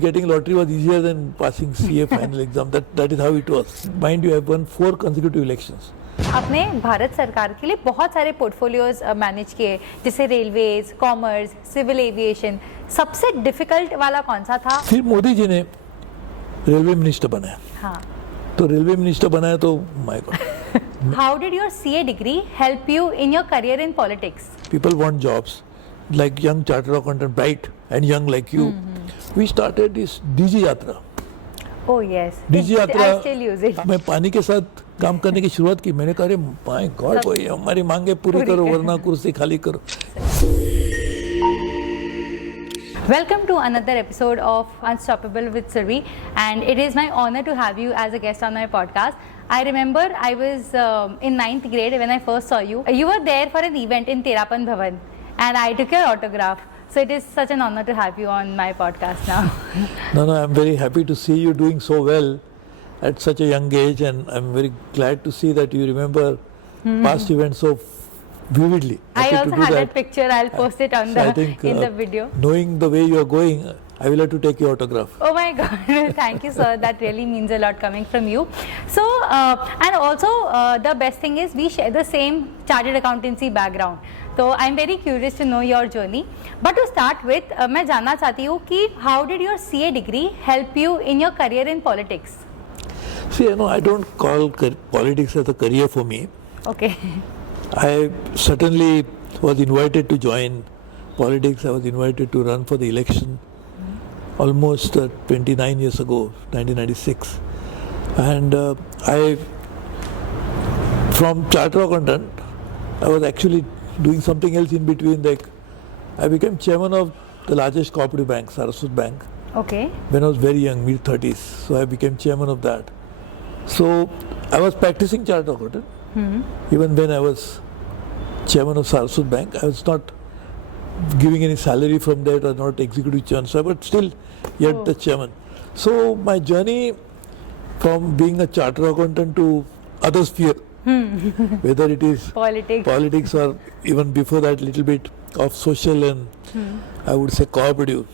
Getting lottery was easier than passing CA final exam. That is how it was. Mind you, I have won 4 consecutive elections. आपने भारत सरकार के लिए बहुत सारे पोर्टफोलियोज मैनेज किए, जैसे रेलवेज, कॉमर्स, सिविल एविएशन। सबसे डिफिकल्ट वाला कौन सा था? फिर मोदी जी ने रेलवे मिनिस्टर बनाया। हाँ। तो रेलवे मिनिस्टर बनाया तो my God. How did your CA degree help you in your career in politics? People want jobs, like young chartered accountant, bright and young like you. We started this DG Yatra. Oh yes. DG Yatra. I still use it. मैं पानी के साथ काम करने की शुरुआत की। मैंने कहा माय गॉड, कोई हमारी मांगे पूरी करो वरना कुर्सी खाली करो। Welcome to another episode of Unstoppable with Survi, and it is my honor to have you as a guest on my podcast. I remember I was in 9th grade when I first saw you. You were there for an event in Terapan Bhavan, and I took your autograph. So it is such an honor to have you on my podcast now. No, I'm very happy to see you doing so well at such a young age, and I'm very glad to see that you remember past events so vividly. I Happy also to do had that picture. I'll post it on So I the think, in the video. Knowing the way you are going, I will have to take your autograph. Oh my God! Thank you, sir. That really means a lot coming from you. So, and also the best thing is we share the same chartered accountancy background. So I'm very curious to know your journey. But to start with, मैं जानना चाहती हूँ कि how did your CA degree help you in your career in politics? See, I don't call politics as a career for me. Okay. I certainly was invited to join politics. I was invited to run for the election almost 29 years ago, 1996. And from chartered accountant, I was actually doing something else in between. Like, I became chairman of the largest cooperative bank, Saraswat Bank, Okay. when I was very young, mid-30s. So I became chairman of that. So I was practicing chartered accountant. Even when I was chairman of Saraswat Bank, I was not giving any salary from that, or not executive chairman, so but still yet the chairman. So my journey from being a chartered accountant to other sphere, whether it is politics or even before that little bit of social and I would say cooperative,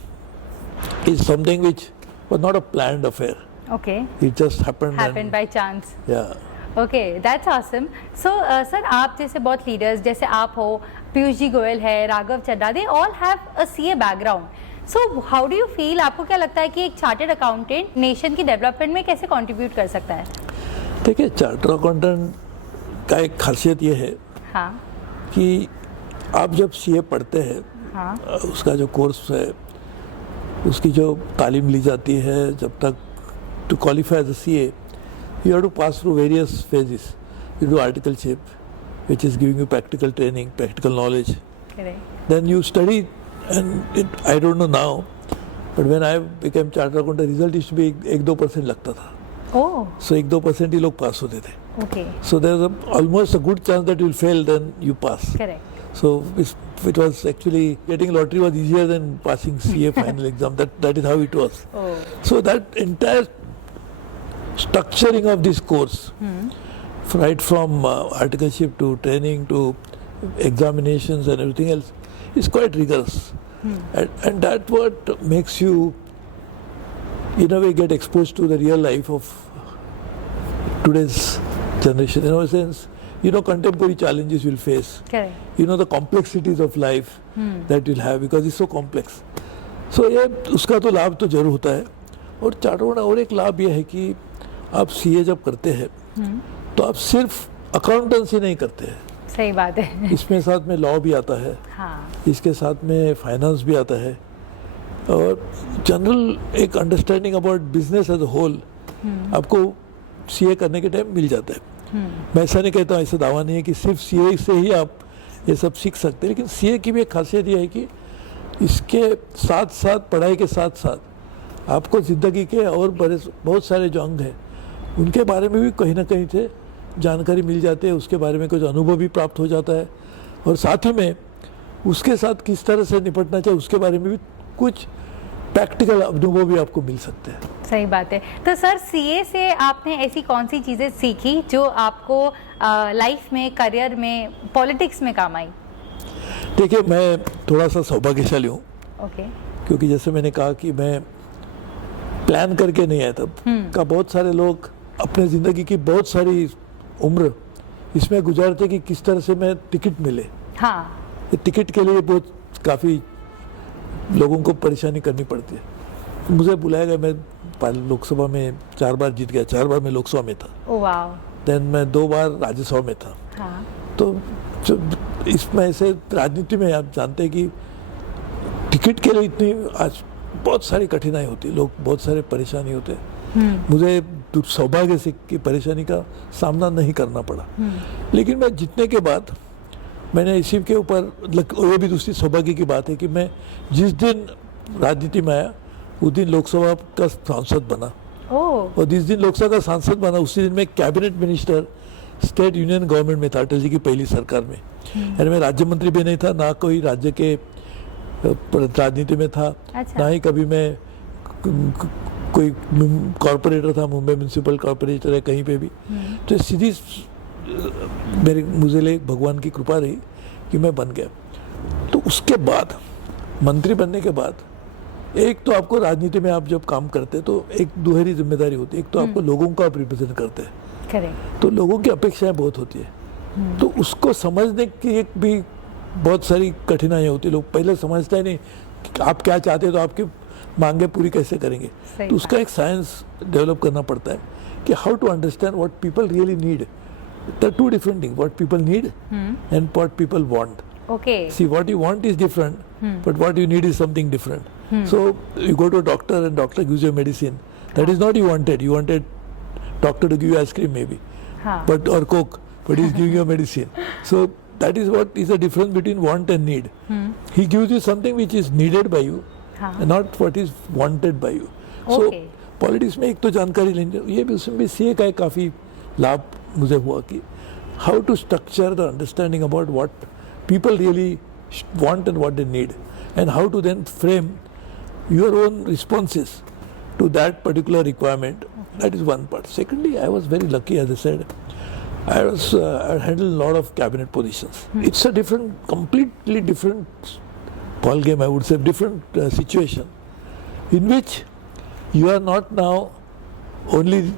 is something which was not a planned affair. Okay. It just happened. Happened by chance. Yeah. Okay, that's awesome. So, sir, आप जैसे बहुत leaders, जैसे आप हो, पीयूष जी गोयल है, Raghav Chadha, they all have a CA background. So, how do you feel? आपको क्या लगता है कि एक chartered accountant nation की development में कैसे contribute कर सकता है? देखिए, चार्टर अकाउंटेंट का एक खासियत ये है कि आप जब सीए पढ़ते हैं, उसका जो कोर्स है, उसकी जो तालीम ली जाती है, जब तक to qualify as a CA, you have to pass through various phases. You do articleship, which is giving you practical training, practical knowledge. Correct. Then you study, and I don't know now, but when I became chartered accountant, result used to be 1-2% लगता था. Oh. So 1-2% ही लोग पास होते थे. Okay. So there's almost a good chance that you'll fail, then you pass. Correct. So it was actually, getting lottery was easier than passing CA final exam. That is how it was. Oh. So that entire structuring of this course, right from articleship to training to examinations and everything else, is quite rigorous. And that what makes you, in a way, get exposed to the real life of today's generation. In a sense, contemporary challenges you'll face. Correct. The complexities of life that you'll have, because it's so complex. So ये उसका तो लाभ तो जरूर होता है. और chartered और एक लाभ ये है कि आप सीए जब करते हैं तो आप सिर्फ अकाउंटेंसी नहीं करते हैं. सही बात है. इसमें साथ में लॉ भी आता है. इसके साथ में फाइनेंस भी आता है, और जनरल एक understanding about business as a whole आपको सीए करने के टाइम मिल जाता है. मैं ऐसा नहीं कहता हूँ, ऐसा दावा नहीं है कि सिर्फ सीए से ही आप ये सब सीख सकते हैं, लेकिन सीए की भी एक खासियत ये है कि इसके साथ साथ, पढ़ाई के साथ साथ, आपको ज़िंदगी के और बहुत सारे जो अंग हैं उनके बारे में भी कहीं ना कहीं से जानकारी मिल जाती है. उसके बारे में कुछ अनुभव भी प्राप्त हो जाता है, और साथ ही में उसके साथ किस तरह से निपटना चाहिए उसके बारे में भी कुछ प्रैक्टिकल अनुभव भी आपको मिल सकते हैं. सही बात है. तो सर, सीए से आपने ऐसी कौन सी चीज़ें सीखी जो आपको लाइफ में, करियर में, पॉलिटिक्स में काम आई? देखिए, मैं थोड़ा सा सौभाग्यशाली हूँ. ओके. क्योंकि जैसे मैंने कहा कि मैं प्लान करके नहीं आया तब का। बहुत सारे लोग अपने ज़िंदगी की बहुत सारी उम्र इसमें गुजारते कि किस तरह से मैं टिकट मिले। हाँ, ये टिकट के लिए बहुत काफ़ी लोगों को परेशानी करनी पड़ती है। मुझे बुलाया गया, मैं लोकसभा में 4 बार जीत गया, 4 बार मैं लोकसभा में था। Oh wow. देन मैं 2 बार राज्यसभा में था। हाँ, तो जो इसमें ऐसे राजनीति में आप जानते हैं कि टिकट के लिए इतनी आज बहुत सारी कठिनाई होती है, लोग बहुत सारे परेशानी होते हैं। मुझे सौभाग्य से कि परेशानी का सामना नहीं करना पड़ा। लेकिन मैं जीतने के बाद मैंने इसी के ऊपर, ये भी दूसरी सौभाग्य की बात है कि मैं जिस दिन राजनीति में आया उस दिन लोकसभा का सांसद बना। ओह, और जिस दिन लोकसभा का सांसद बना उसी दिन मैं cabinet minister state union government में था, अटल जी की पहली सरकार में। यानी मैं राज्य मंत्री भी नहीं था, ना कोई राज्य के राजनीति में था। अच्छा। ना ही कभी मैं कोई कॉरपोरेटर था, मुंबई म्यूनसिपल कॉरपोरेटर है कहीं पे भी। तो सीधी मुझे लिए भगवान की कृपा रही कि मैं बन गया। तो उसके बाद मंत्री बनने के बाद एक तो आपको राजनीति में आप जब काम करते हैं तो एक दोहरी जिम्मेदारी होती है। एक तो आपको लोगों को आप रिप्रेजेंट करते हैं, करेक्ट। तो लोगों की अपेक्षाएं बहुत होती है। तो उसको समझने की एक भी बहुत सारी कठिनाइयाँ होती है। लोग पहले समझते हैं नहीं कि आप क्या चाहते हैं तो आपकी मांगे पूरी कैसे करेंगे। तो उसका एक साइंस डेवलप करना पड़ता है कि how to understand what people really need. There are two different things: what people need and what people want. Okay. See, what you want is different, but what you need is something different. So you go to a doctor and doctor gives you a medicine. That is not you wanted. You wanted doctor to give you ice cream maybe, but or Coke, but he's giving you a medicine. So that is what is the difference between want and need. He gives you something which is needed by you, and not what is wanted by you. So politics में एक तो जानकारी लेंगे, ये भी उसमें भी CA का काफ़ी लाभ मुझे हुआ कि how to structure the understanding about what people really want and what they need, and how to then frame your own responses to that particular requirement. That is one part. Secondly, I was very lucky, as I said. I handled a lot of cabinet positions. It's a completely different ball game, I would say, different situation, in which you are not now only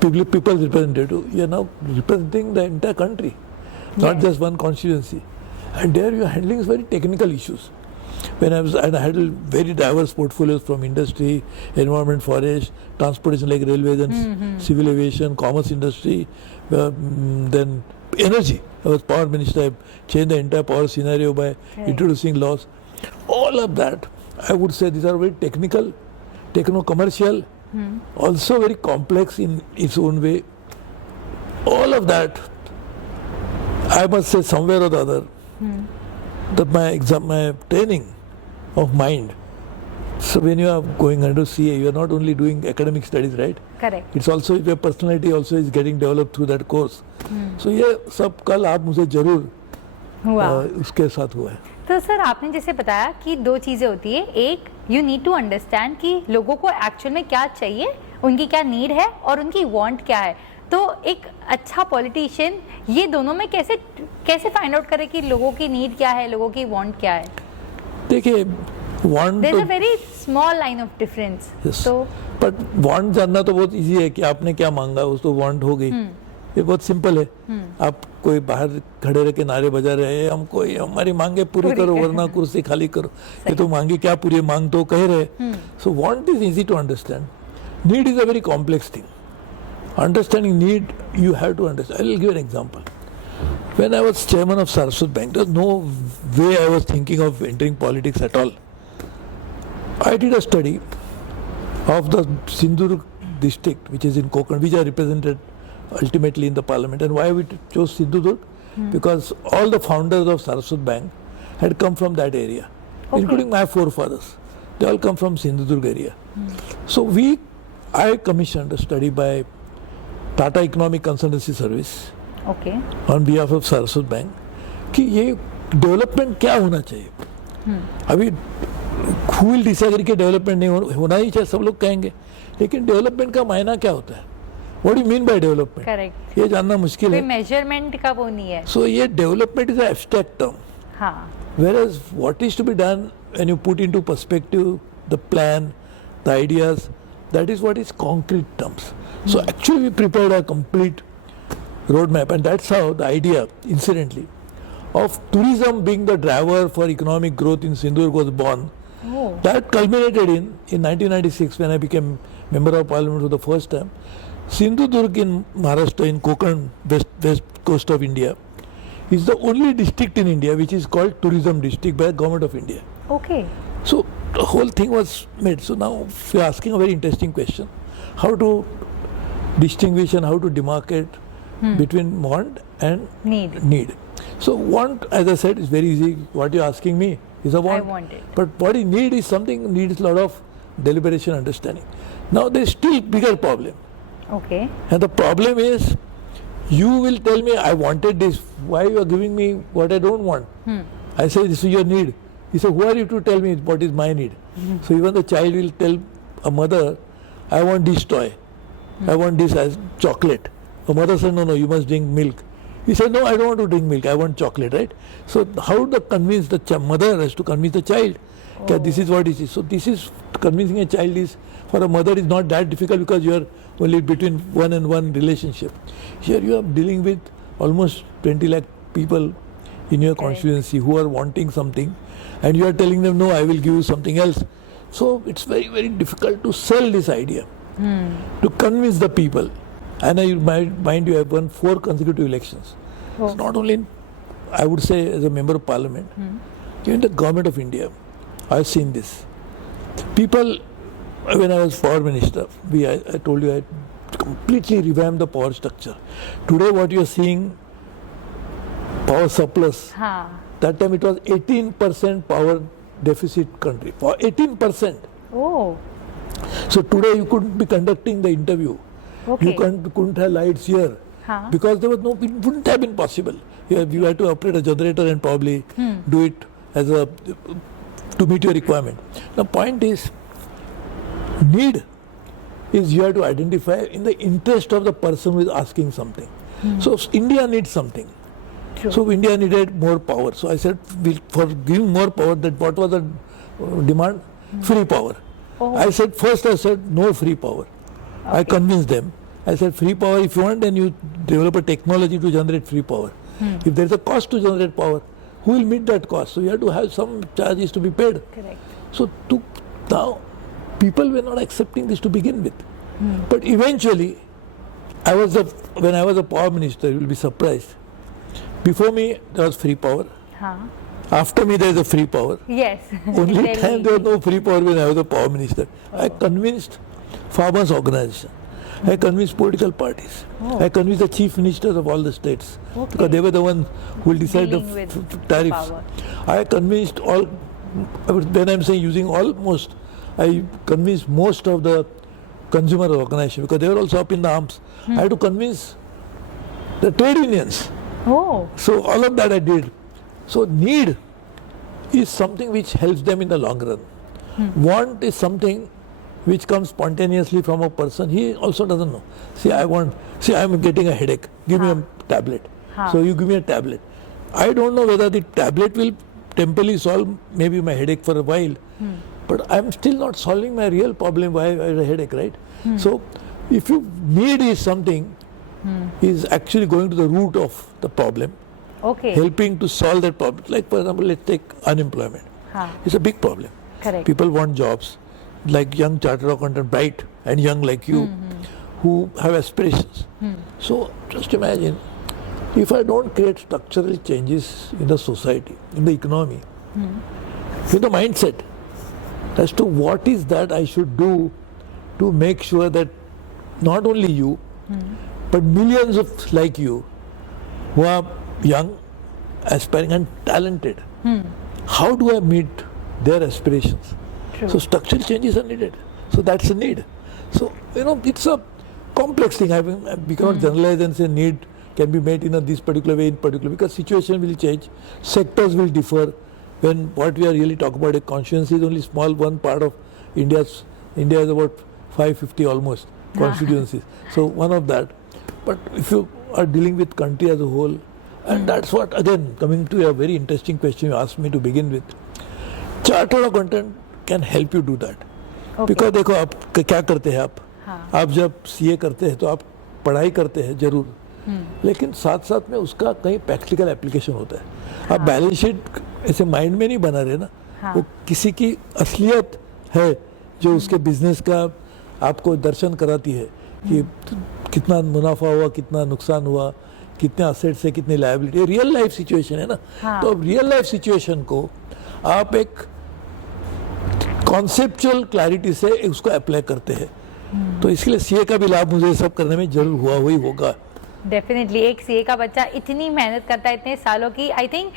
people's representative. You are now representing the entire country, not just one constituency. And there you are handling very technical issues. When I had a very diverse portfolios from industry, environment, forest, transportation like railways and civil aviation, commerce industry, then energy. I was power minister. I changed the entire power scenario by introducing laws. All of that, I would say, these are very technical, techno-commercial, also very complex in its own way. All of that, I must say, somewhere or the other, that my training of mind. So when you are going under CA, you are not only doing academic studies, right? Correct. It's also your personality also is getting developed through that course. So ये सब कल आप मुझे जरूर हुआ उसके साथ हुआ है। तो सर आपने जैसे बताया कि दो चीज़ें होती है, एक यू नीड टू अंडरस्टैंड कि लोगों को एक्चुअल में क्या चाहिए, उनकी क्या नीड है और उनकी वांट क्या है। तो एक अच्छा पॉलिटिशियन ये दोनों में कैसे फाइंड आउट करे कि लोगों की नीड क्या है, लोगों की वांट क्या है। देखिए want there is a very small line of difference. तो बट वांट जानना तो बहुत इजी है कि आपने क्या मांगा उस तो वांट हो गई। ये बहुत सिंपल है। आप कोई बाहर खड़े रह के नारे बजा रहे हैं, हमको हमारी मांगे पूरी करो वरना कुर्सी खाली करो, ये तो मांगे क्या पूरी मांग तो कह रहे। So want is easy to understand, need is a very complex thing. Understanding need, you have to understand. I will give an example. When I was chairman of Saraswat Bank, there was no way I was thinking of entering politics at all. I did a study of the Sindhudurg district, which is in Konkan, which I represented ultimately in the parliament. And why we chose Sindhudurg? Because all the founders of Saraswat Bank had come from that area, including my forefathers. They all come from Sindhudurg area. So I commissioned a study by Tata Economic Consultancy Service on behalf of Saraswat Bank कि ये development क्या होना चाहिए। अभी who will disagree कि development नहीं होना ही चाहिए, सब लोग कहेंगे, लेकिन डेवलपमेंट का मायना क्या होता है, what do you mean by development? Correct, ये जानना मुश्किल है। मेजरमेंट का वो नहीं है। So ये development is abstract term, whereas what is to be done when you put into perspective the plan, the ideas, that is what is concrete terms. So actually we prepared a complete roadmap, and that's how the idea, incidentally, of tourism being the driver for economic growth in Sindhurg was born. Oh. That culminated in 1996 when I became Member of Parliament for the first time. Sindhudurg in Maharashtra, in Konkan, west coast of India, is the only district in India which is called tourism district by the Government of India. Okay. So the whole thing was made. So now we are asking a very interesting question: how to distinguish and how to demarcate between want and Need. So want, as I said, is very easy. What you're asking me is a want. I want it. But what you need is something needs a lot of deliberation, understanding. Now there's still bigger problem. Okay. And the problem is, you will tell me, I wanted this. Why you are giving me what I don't want? I say, this is your need. He said, who are you to tell me what is my need? So even the child will tell a mother, I want this toy. I want this as chocolate. The mother said, no, you must drink milk. He said, no, I don't want to drink milk. I want chocolate, right? So how to convince the mother has to convince the child that this is what it is. So this is convincing a child is, for a mother, is not that difficult because you are only between one and one relationship. Here you are dealing with almost 20 lakh people in your constituency who are wanting something, and you are telling them, no, I will give you something else. So it's very, very difficult to sell this idea, to convince the people. And I mind you, I have won 4 consecutive elections. It's not only, I would say, as a Member of Parliament, even the Government of India, I have seen this. People, when I was Power Minister, I told you I completely revamped the power structure. Today what you are seeing, power surplus, that time it was 18% power deficit country, for 18%. Oh. So today you couldn't be conducting the interview. Okay. You couldn't have lights here because there was no, it wouldn't have been possible. You had to operate a generator and probably do it as to meet your requirement. The point is, need is you have to identify in the interest of the person who is asking something. So India needs something. True. So India needed more power. So I said, for giving more power, that what was the demand? Free power. I said no free power. I convinced them. I said, free power, if you want, then you develop a technology to generate free power. If there is a cost to generate power, who will meet that cost? So you have to have some charges to be paid. Correct. So now, people were not accepting this to begin with. But eventually, when I was a power minister, you will be surprised. Before me, there was free power. After me, there is a free power. Yes. Only time there was no free power when I was a power minister. I convinced farmers' organization. I convinced political parties. I convinced the chief ministers of all the states because they were the ones who will decide the tariffs. I convinced all, when I'm saying using almost, I convinced most of the consumer organization because they were also up in the arms. I had to convince the trade unions. So all of that I did. So need is something which helps them in the long run. Want is something which comes spontaneously from a person. He also doesn't know. I'm getting a headache. Give me a tablet. So you give me a tablet. I don't know whether the tablet will temporarily solve maybe my headache for a while. But I'm still not solving my real problem why I have a headache, right? So if you need is something, is actually going to the root of the problem. Helping to solve that problem. Like for example, let's take unemployment. It's a big problem. Correct. People want jobs. Like young chartered accountant, bright and young like you, who have aspirations. So just imagine, if I don't create structural changes in the society, in the economy, in the mindset, as to what is that I should do to make sure that not only you, but millions of like you, who are young, aspiring and talented, how do I meet their aspirations? True. So structural changes are needed. So that's a need. So, it's a complex thing. We cannot generalize and say need can be made in this particular way, in particular, because situation will change, sectors will differ. When what we are really talking about, a constituency is only small one part of India is about 550 almost constituencies. So one of that. But if you are dealing with country as a whole, and that's what, again, coming to a very interesting question you asked me to begin with, chartered accountant can help you do that. Because देखो आप क्या करते हैं हाँ. आप जब CA करते हैं तो आप पढ़ाई करते हैं जरूर, लेकिन साथ साथ में उसका कहीं प्रैक्टिकल एप्लीकेशन होता है। आप बैलेंस शीट ऐसे माइंड में नहीं बना रहे ना, हाँ. वो किसी की असलियत है जो उसके बिजनेस का आपको दर्शन कराती है कि कितना मुनाफा हुआ, कितना नुकसान हुआ, कितने असेट्स है, कितनी लायबिलिटी, रियल लाइफ सिचुएशन है ना। हाँ. तो अब रियल लाइफ सिचुएशन को आप एक कॉन्सेप्चुअल क्लैरिटी से उसको अप्लाई करते हैं, तो इसलिए सीए का भी लाभ मुझे सब करने में जरूर हुआ ही होगा। डेफिनेटली एक सीए का बच्चा इतनी मेहनत करता है इतने सालों की, आई थिंक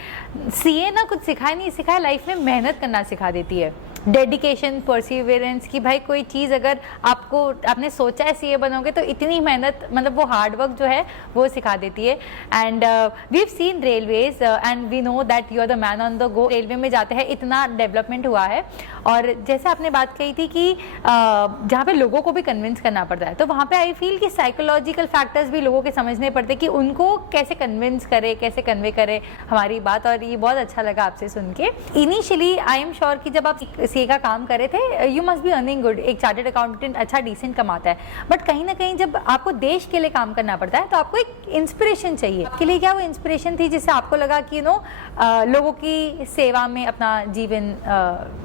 सीए ना कुछ सिखाए नहीं सिखाए, लाइफ में मेहनत करना सिखा देती है, डेडिकेशन, परसिवियरेंस की भाई कोई चीज़ अगर आपने सोचा है सीए बनोगे तो इतनी मेहनत, मतलब वो हार्ड वर्क जो है वो सिखा देती है। And we have seen railways and we know that you are the man on the go. Railway में जाते हैं इतना डेवलपमेंट हुआ है, और जैसे आपने बात कही थी कि जहाँ पे लोगों को भी कन्विंस करना पड़ता है, तो वहाँ पे आई फील कि साइकोलॉजिकल फैक्टर्स भी लोगों के समझने पड़ते कि उनको कैसे कन्विंस करे, कैसे कन्वे करे हमारी बात, और ये बहुत अच्छा लगा आपसे सुन के। इनिशियली आई एम श्योर कि जब आप सीए का काम कर रहे थे you must be earning good, एक चार्टर्ड अकाउंटेंट अच्छा डिसेंट कमाता है, बट कहीं ना कहीं जब आपको देश के लिए काम करना पड़ता है तो आपको एक इंस्पिरेशन चाहिए। आपके लिए क्या वो इंस्पिरेशन थी जिससे आपको लगा कि यू नो लोगों की सेवा में अपना जीवन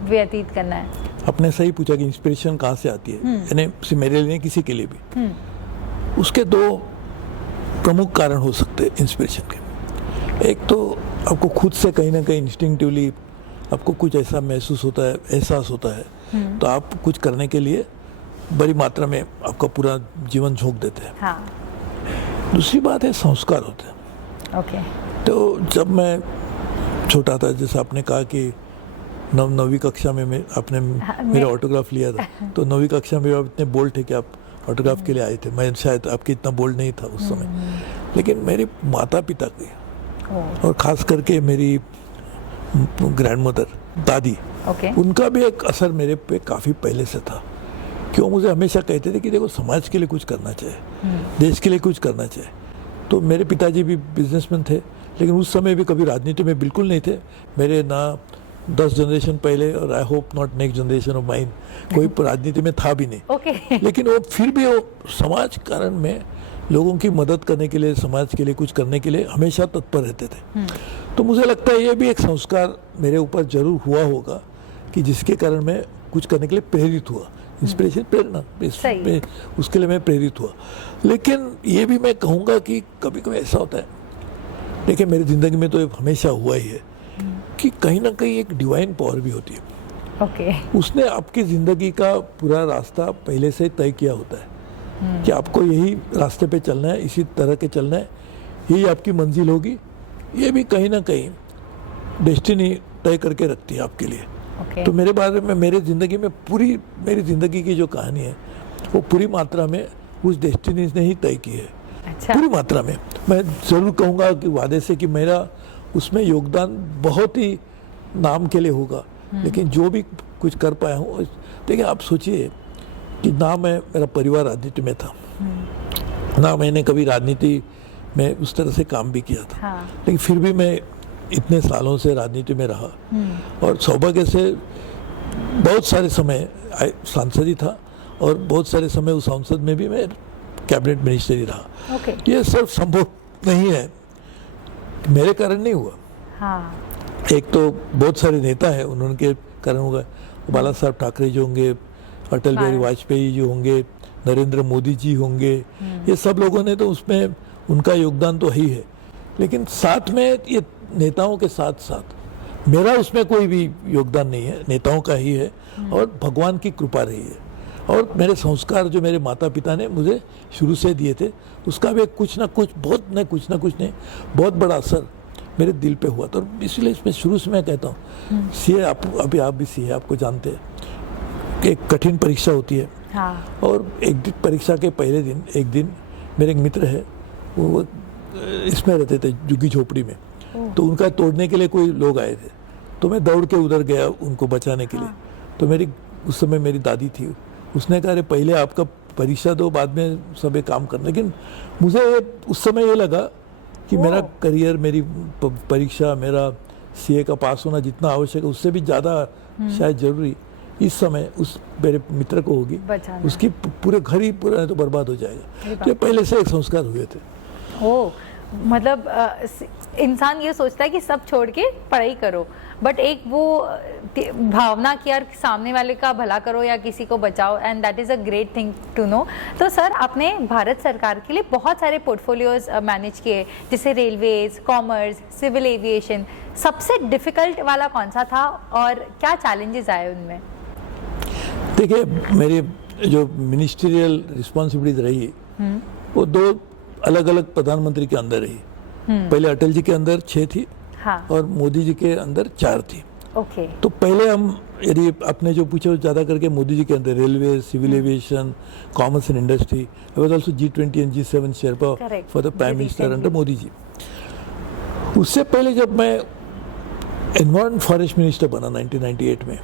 व्यतीत करना है? आपने सही पूछा कि इंस्पिरेशन कहाँ से आती है, यानी मेरे लिए किसी के लिए भी। उसके दो प्रमुख कारण हो सकते हैं इंस्पिरेशन के। एक तो आपको खुद से कहीं ना कहीं इंस्टिंक्टिवली आपको कुछ ऐसा महसूस होता है, एहसास होता है, तो आप कुछ करने के लिए बड़ी मात्रा में आपका पूरा जीवन झोंक देते हैं। हाँ. दूसरी बात है संस्कार होते हैं। ओके. तो जब मैं छोटा था, जैसे आपने कहा कि नौवीं कक्षा में आपने मेरा ऑटोग्राफ लिया था, तो 9वीं कक्षा में आप इतने बोल्ड थे कि आप ऑटोग्राफ के लिए आए थे। मैं शायद आपके इतना बोल्ड नहीं था उस समय, लेकिन मेरे माता पिता के और ख़ास करके मेरी ग्रैंड मदर दादी, उनका भी एक असर मेरे पे काफ़ी पहले से था कि वो मुझे हमेशा कहते थे कि देखो समाज के लिए कुछ करना चाहिए, देश के लिए कुछ करना चाहिए। तो मेरे पिताजी भी बिजनेसमैन थे, लेकिन उस समय भी कभी राजनीति में बिल्कुल नहीं थे। मेरे ना 10 जनरेशन पहले, और I hope not next generation of mine, कोई राजनीति में था भी नहीं। लेकिन वो फिर भी वो समाज कारण में लोगों की मदद करने के लिए, समाज के लिए कुछ करने के लिए हमेशा तत्पर रहते थे। तो मुझे लगता है ये भी एक संस्कार मेरे ऊपर जरूर हुआ होगा कि जिसके कारण मैं कुछ करने के लिए प्रेरित हुआ। इंस्पिरेशन, प्रेरणा, उसके लिए मैं प्रेरित हुआ। लेकिन ये भी मैं कहूँगा कि कभी कभी ऐसा होता है, देखिए मेरी ज़िंदगी में तो ये हमेशा हुआ ही है कि कहीं ना कहीं एक डिवाइन पावर भी होती है। उसने आपकी ज़िंदगी का पूरा रास्ता पहले से तय किया होता है कि आपको यही रास्ते पे चलना है, इसी तरह के चलना है, यही आपकी मंजिल होगी। ये भी कहीं ना कहीं डेस्टिनी तय करके रखती है आपके लिए। तो मेरे बारे में, मेरे ज़िंदगी में पूरी मेरी ज़िंदगी की जो कहानी है वो पूरी मात्रा में उस डेस्टिनी ने ही तय की है। पूरी मात्रा में मैं ज़रूर कहूँगा कि वादे से कि मेरा उसमें योगदान बहुत ही नाम के लिए होगा, लेकिन जो भी कुछ कर पाया हूँ, देखिए आप सोचिए कि ना मेरा परिवार राजनीति में था, ना मैंने कभी राजनीति में उस तरह से काम भी किया था। लेकिन फिर भी मैं इतने सालों से राजनीति में रहा, और सौभाग्य से बहुत सारे समय सांसद ही था, और बहुत सारे समय उस संसद में भी मैं कैबिनेट मिनिस्टर ही रहा। ये सब संभव नहीं है, मेरे कारण नहीं हुआ। एक तो बहुत सारे नेता हैं, उनके कारण होगा। बाला साहब ठाकरे जी होंगे, अटल बिहारी वाजपेयी जी होंगे, नरेंद्र मोदी जी होंगे, ये सब लोगों ने तो उसमें उनका योगदान तो ही है। लेकिन साथ में ये नेताओं के साथ साथ मेरा उसमें कोई भी योगदान नहीं है, नेताओं का ही है, और भगवान की कृपा रही है। और मेरे संस्कार जो मेरे माता पिता ने मुझे शुरू से दिए थे, उसका भी कुछ ना कुछ बहुत बड़ा असर मेरे दिल पे हुआ। तो इसलिए इसमें शुरू से मैं कहता हूँ, सीए अभी आप भी सीए, आपको जानते हैं कि एक कठिन परीक्षा होती है। और एक परीक्षा के पहले दिन, एक दिन मेरे एक मित्र है, वो इसमें रहते थे झुग्गी झोपड़ी में, तो उनका तोड़ने के लिए कोई लोग आए थे, तो मैं दौड़ के उधर गया उनको बचाने के लिए। तो उस समय मेरी दादी थी, उसने कहा अरे पहले आपका परीक्षा दो, बाद में सब काम करना। लेकिन मुझे उस समय ये लगा कि मेरा करियर, मेरी परीक्षा, मेरा सीए का पास होना जितना आवश्यक है उससे भी ज़्यादा शायद जरूरी इस समय उस मेरे मित्र को होगी, बचाना। उसकी पूरे घर ही पूरा तो बर्बाद हो जाएगा। तो ये पहले से एक संस्कार हुए थे। ओ मतलब इंसान ये सोचता है कि सब छोड़ के पढ़ाई करो, बट एक वो भावना कि यार सामने वाले का भला करो या किसी को बचाओ, and that is a great thing to know. तो सर आपने भारत सरकार के लिए बहुत सारे पोर्टफोलियोज मैनेज किए, जैसे रेलवेज, कॉमर्स, सिविल एविएशन। सबसे डिफिकल्ट वाला कौन सा था और क्या चैलेंजेस आए उनमें? देखिए, मेरी जो मिनिस्ट्रियल रिस्पॉन्सिबिलिटीज रही वो दो अलग अलग प्रधानमंत्री के अंदर रही। पहले अटल जी के अंदर 6 थी, हाँ। और मोदी जी के अंदर 4 थी। ओके। तो पहले हम, यदि आपने जो पूछा ज़्यादा करके मोदी जी के अंदर railway, civil aviation, commerce and industry, I was also G20 and G7 sherpa for the prime minister under Modi ji. उससे पहले जब मैं एनवायरमेंट फॉरेस्ट मिनिस्टर बना 1998 में,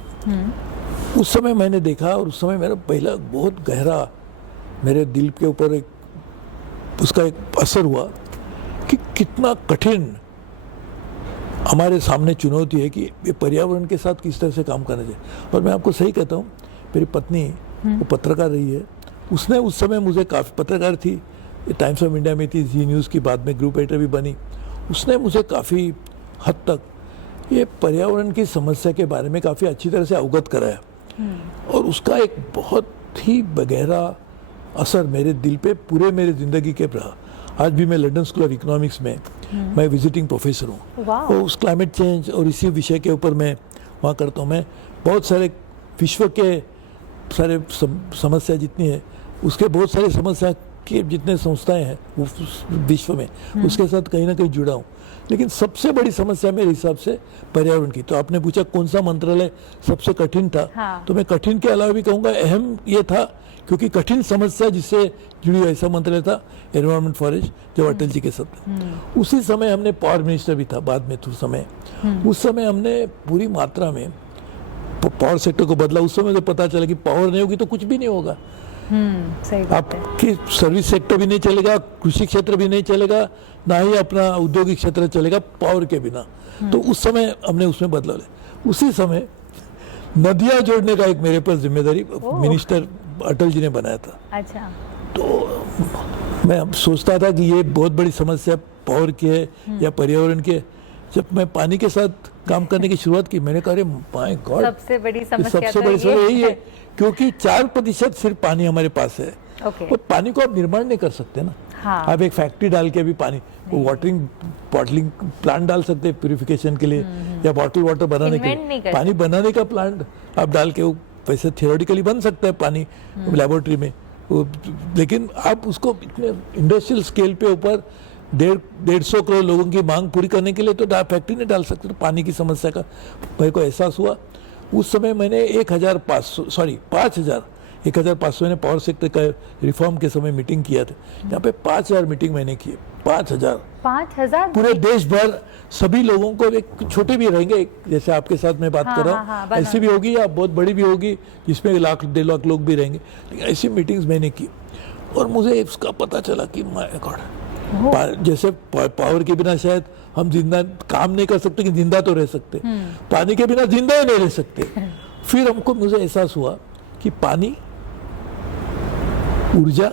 उस समय मैंने देखा, और उस समय मेरा पहला बहुत गहरा मेरे दिल के ऊपर एक उसका एक असर हुआ कि कितना कठिन हमारे सामने चुनौती है कि ये पर्यावरण के साथ किस तरह से काम करना चाहिए। और मैं आपको सही कहता हूँ, मेरी पत्नी वो पत्रकार रही है, उसने उस समय मुझे काफ़ी, पत्रकार थी, टाइम्स ऑफ इंडिया में थी, जी न्यूज़ की बाद में ग्रुप एडिटर भी बनी, उसने मुझे काफ़ी हद तक ये पर्यावरण की समस्या के बारे में काफ़ी अच्छी तरह से अवगत कराया। और उसका एक बहुत ही गहरा असर मेरे दिल पे, पूरे मेरे ज़िंदगी के रहा। आज भी मैं लंदन स्कूल ऑफ इकोनॉमिक्स में मैं विजिटिंग प्रोफेसर हूँ, और उस क्लाइमेट चेंज और इसी विषय के ऊपर मैं वहाँ करता हूँ। मैं बहुत सारे विश्व के सारे समस्या जितनी है, उसके बहुत सारी समस्या के जितने संस्थाएं हैं वो विश्व में, उसके साथ कहीं ना कहीं जुड़ा हूँ। लेकिन सबसे बड़ी समस्या मेरे हिसाब से पर्यावरण की। तो आपने पूछा कौन सा मंत्रालय सबसे कठिन था, हाँ। तो मैं कठिन के अलावा भी कहूँगा अहम ये था, क्योंकि कठिन समस्या जिससे जुड़ी हुई ऐसा मंत्रालय था एनवायरमेंट फॉरेस्ट, जो अटल जी के साथ। उसी समय हमने पावर मिनिस्टर भी था बाद में थोड़ा समय, उस समय हमने पूरी मात्रा में पावर सेक्टर को बदला। उस समय मुझे पता चला कि पावर नहीं होगी तो कुछ भी नहीं होगा। सही बात है। आपकी सर्विस सेक्टर भी नहीं चलेगा, कृषि क्षेत्र भी नहीं चलेगा, ना ही अपना औद्योगिक क्षेत्र चलेगा पावर के बिना। तो उस समय हमने उसमें बदलाव लिया। उसी समय नदियां जोड़ने का एक मेरे पर जिम्मेदारी मिनिस्टर अटल जी ने बनाया था। अच्छा। तो मैं सोचता था कि ये बहुत बड़ी समस्या पावर की है या पर्यावरण की है। जब मैं पानी के साथ काम करने की शुरुआत की, मैंने कहा माय गॉड, सबसे बड़ी समस्या यही है, क्योंकि 4% सिर्फ पानी हमारे पास है। ओके। और पानी को आप निर्माण नहीं कर सकते ना। हाँ। आप एक फैक्ट्री डाल के भी पानी, वो बॉटलिंग प्लांट डाल सकते हैं प्यूरिफिकेशन के लिए, या बॉटल वाटर बनाने के लिए। पानी बनाने का प्लांट आप डाल के, वो वैसे थियोरेटिकली बन सकता है पानी लेबोरेटरी में, लेकिन आप उसको इतने इंडस्ट्रियल स्केल पे ऊपर 150 करोड़ लोगों की मांग पूरी करने के लिए तो फैक्ट्री नहीं डाल सकते। तो पानी की समस्या का मेरे को एहसास हुआ। उस समय मैंने 1500 ने पावर सेक्टर का रिफॉर्म के समय मीटिंग किया था। यहाँ पे 5000 मीटिंग मैंने की। 5000 पूरे देश भर सभी लोगों को, एक छोटे भी रहेंगे जैसे आपके साथ मैं बात कर रहा हूँ, ऐसी भी होगी या बहुत बड़ी भी होगी जिसमें 1-1.5 लाख लोग भी रहेंगे, लेकिन ऐसी मीटिंग्स मैंने की। और मुझे इसका पता चला कि माय गॉड, जैसे पावर के बिना शायद हम जिंदा काम नहीं कर सकते, कि जिंदा तो रह सकते, पानी के बिना जिंदा ही नहीं रह सकते। फिर मुझे एहसास हुआ कि पानी, ऊर्जा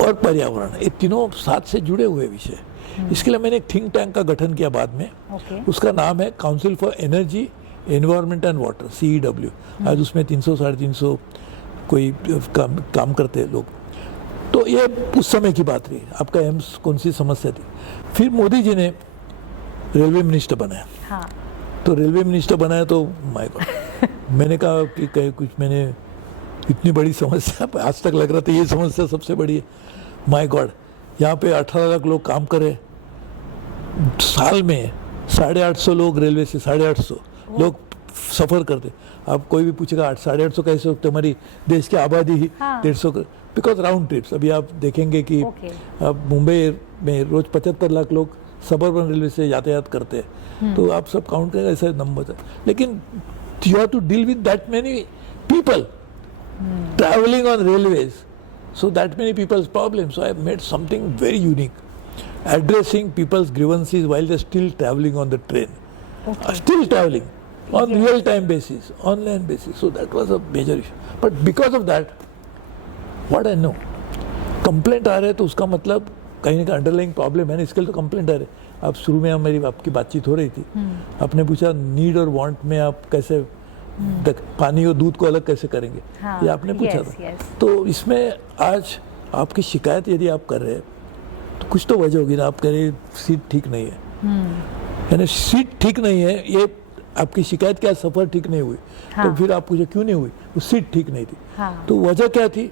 और पर्यावरण, ये तीनों साथ से जुड़े हुए विषय। इसके लिए मैंने एक थिंक टैंक का गठन किया बाद में। उसका नाम है council for energy, environment and water, CEW। आज उसमें 300-350 कोई काम करते हैं लोग। तो ये उस समय की बात रही। आपका अहम कौन सी समस्या थी? फिर मोदी जी ने रेलवे मिनिस्टर बनाया। हाँ। तो रेलवे मिनिस्टर बनाया तो माय गॉड, मैंने कहा कि कुछ मैंने इतनी बड़ी समस्या, आज तक लग रहा था ये समस्या सबसे बड़ी है। माय गॉड, यहाँ पे 18 लाख लोग काम करे, साल में 850 लोग, रेलवे से 850 लोग सफ़र करते। आप कोई भी पूछेगा 850 कैसे होते, हमारी देश की आबादी ही 150, बिकॉज राउंड ट्रिप्स। अभी आप देखेंगे कि अब मुंबई में रोज 75 लाख लोग सबर्बन रेलवे से यातायात करते हैं। तो आप सब काउंट करें, ऐसे नंबर है। लेकिन you have to deal with that many people traveling on railways, so that many people's problems. So I have made something very unique, addressing people's grievances while they're still traveling on the train. Still traveling. on real time basis, online basis. So that was a major issue. But because of that, what I know, complaint आ रहे हैं तो उसका मतलब कहीं ना कहीं underlying problem है ना, इसके लिए तो कंप्लेंट आ रहे हैं। आप शुरू में मेरी आपकी बातचीत हो रही थी, आपने पूछा नीड और वांट में आप कैसे पानी और दूध को अलग कैसे करेंगे, ये आपने पूछा था। तो इसमें आज आपकी शिकायत यदि आप कर रहे हैं तो कुछ तो वजह होगी ना। आप कह रहे सीट ठीक नहीं है, यानी सीट ठीक नहीं है, ये आपकी शिकायत क्या, सफर ठीक नहीं हुई। तो फिर आप पूछे क्यों नहीं हुई, वो सीट ठीक नहीं थी। तो वजह क्या थी,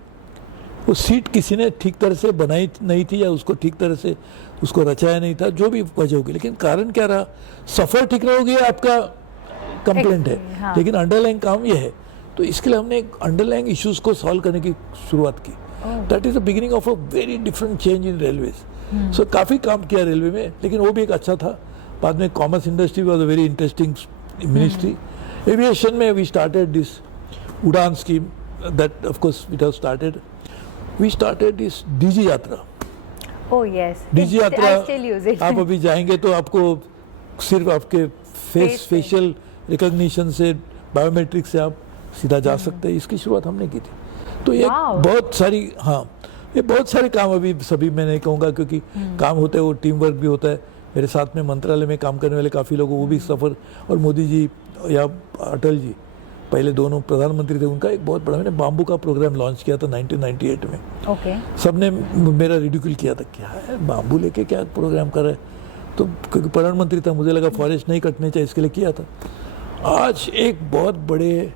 वो सीट किसी ने ठीक तरह से बनाई नहीं थी या उसको ठीक तरह से उसको रचाया नहीं था, जो भी वजह होगी। लेकिन कारण क्या रहा, सफर ठीक नहीं होगी, आपका कंप्लेंट है। लेकिन अंडरलाइंग काम ये है, तो इसके लिए हमने अंडरलाइंग इश्यूज को सॉल्व करने की शुरुआत की। That is the beginning of a very different change in railways. So काफ़ी काम किया रेलवे में, लेकिन वो भी एक अच्छा था। बाद में commerce industry was a very interesting ministry. Aviation में we started this Udan scheme, that of course it have started. We started this digi Yatra. Oh yes. Digi I Yatra still use it. आप अभी जाएंगे तो आपको सिर्फ आपके फेशियल रिकॉग्निशन से, biometric से आप सीधा जा सकते हैं। इसकी शुरुआत हमने की थी। तो ये बहुत सारी, हाँ, ये बहुत सारे काम अभी सभी मैं नहीं कहूँगा, क्योंकि काम होते हैं, वो टीम वर्क भी होता है। मेरे साथ में मंत्रालय में काम करने वाले काफ़ी लोग, वो भी सफ़र, और मोदी जी या अटल जी पहले दोनों प्रधानमंत्री थे, उनका एक बहुत बड़ा, मैंने बाम्बू का प्रोग्राम लॉन्च किया था 1998 में। ओके। सबने मेरा रिडिक्यूल किया था, क्या है बाम्बू लेके क्या प्रोग्राम कर रहे हैं। तो क्योंकि प्रधानमंत्री था, मुझे लगा फॉरेस्ट नहीं कटने चाहिए, इसके लिए किया था। आज एक बहुत बड़े,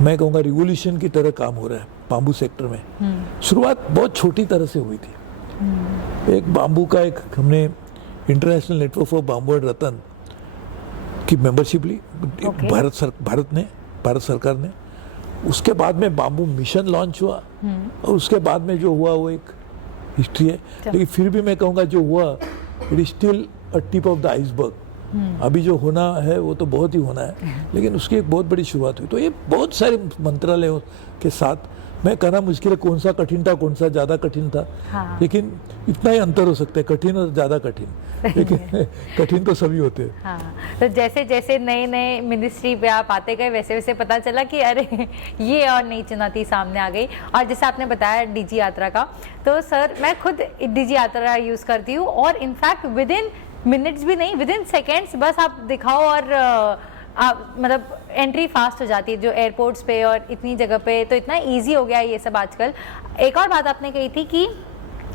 मैं कहूँगा रिवोल्यूशन की तरह काम हो रहा है बाम्बू सेक्टर में। शुरुआत बहुत छोटी तरह से हुई थी। एक बाम्बू का एक हमने international network for bamboo and rattan की मेंबरशिप ली, भारत सरकार ने। उसके बाद में बाम्बू मिशन लॉन्च हुआ, और उसके बाद में जो हुआ वो एक हिस्ट्री है। लेकिन फिर भी मैं कहूँगा जो हुआ, it is still a tip of the iceberg. अभी जो होना है वो तो बहुत ही होना है, लेकिन उसकी एक बहुत बड़ी शुरुआत हुई। तो ये बहुत सारे मंत्रालयों के साथ, मैं कहना मुश्किल है कौन सा कठिन था, कौन सा ज़्यादा कठिन था। लेकिन इतना ही अंतर हो सकता है, कठिन और ज़्यादा कठिन। लेकिन कठिन तो सभी होते हैं। हाँ, तो जैसे जैसे नए नए मिनिस्ट्री पे आप आते गए, वैसे वैसे पता चला कि अरे ये और नई चुनौती सामने आ गई। और जैसे आपने बताया डीजी यात्रा का, तो सर मैं खुद डीजी यात्रा यूज़ करती हूँ, और इनफैक्ट विद इन मिनट्स भी नहीं, विद इन सेकेंड्स बस आप दिखाओ और मतलब एंट्री फास्ट हो जाती है जो एयरपोर्ट्स पे और इतनी जगह पे। तो इतना इजी हो गया है ये सब आजकल। एक और बात आपने कही थी कि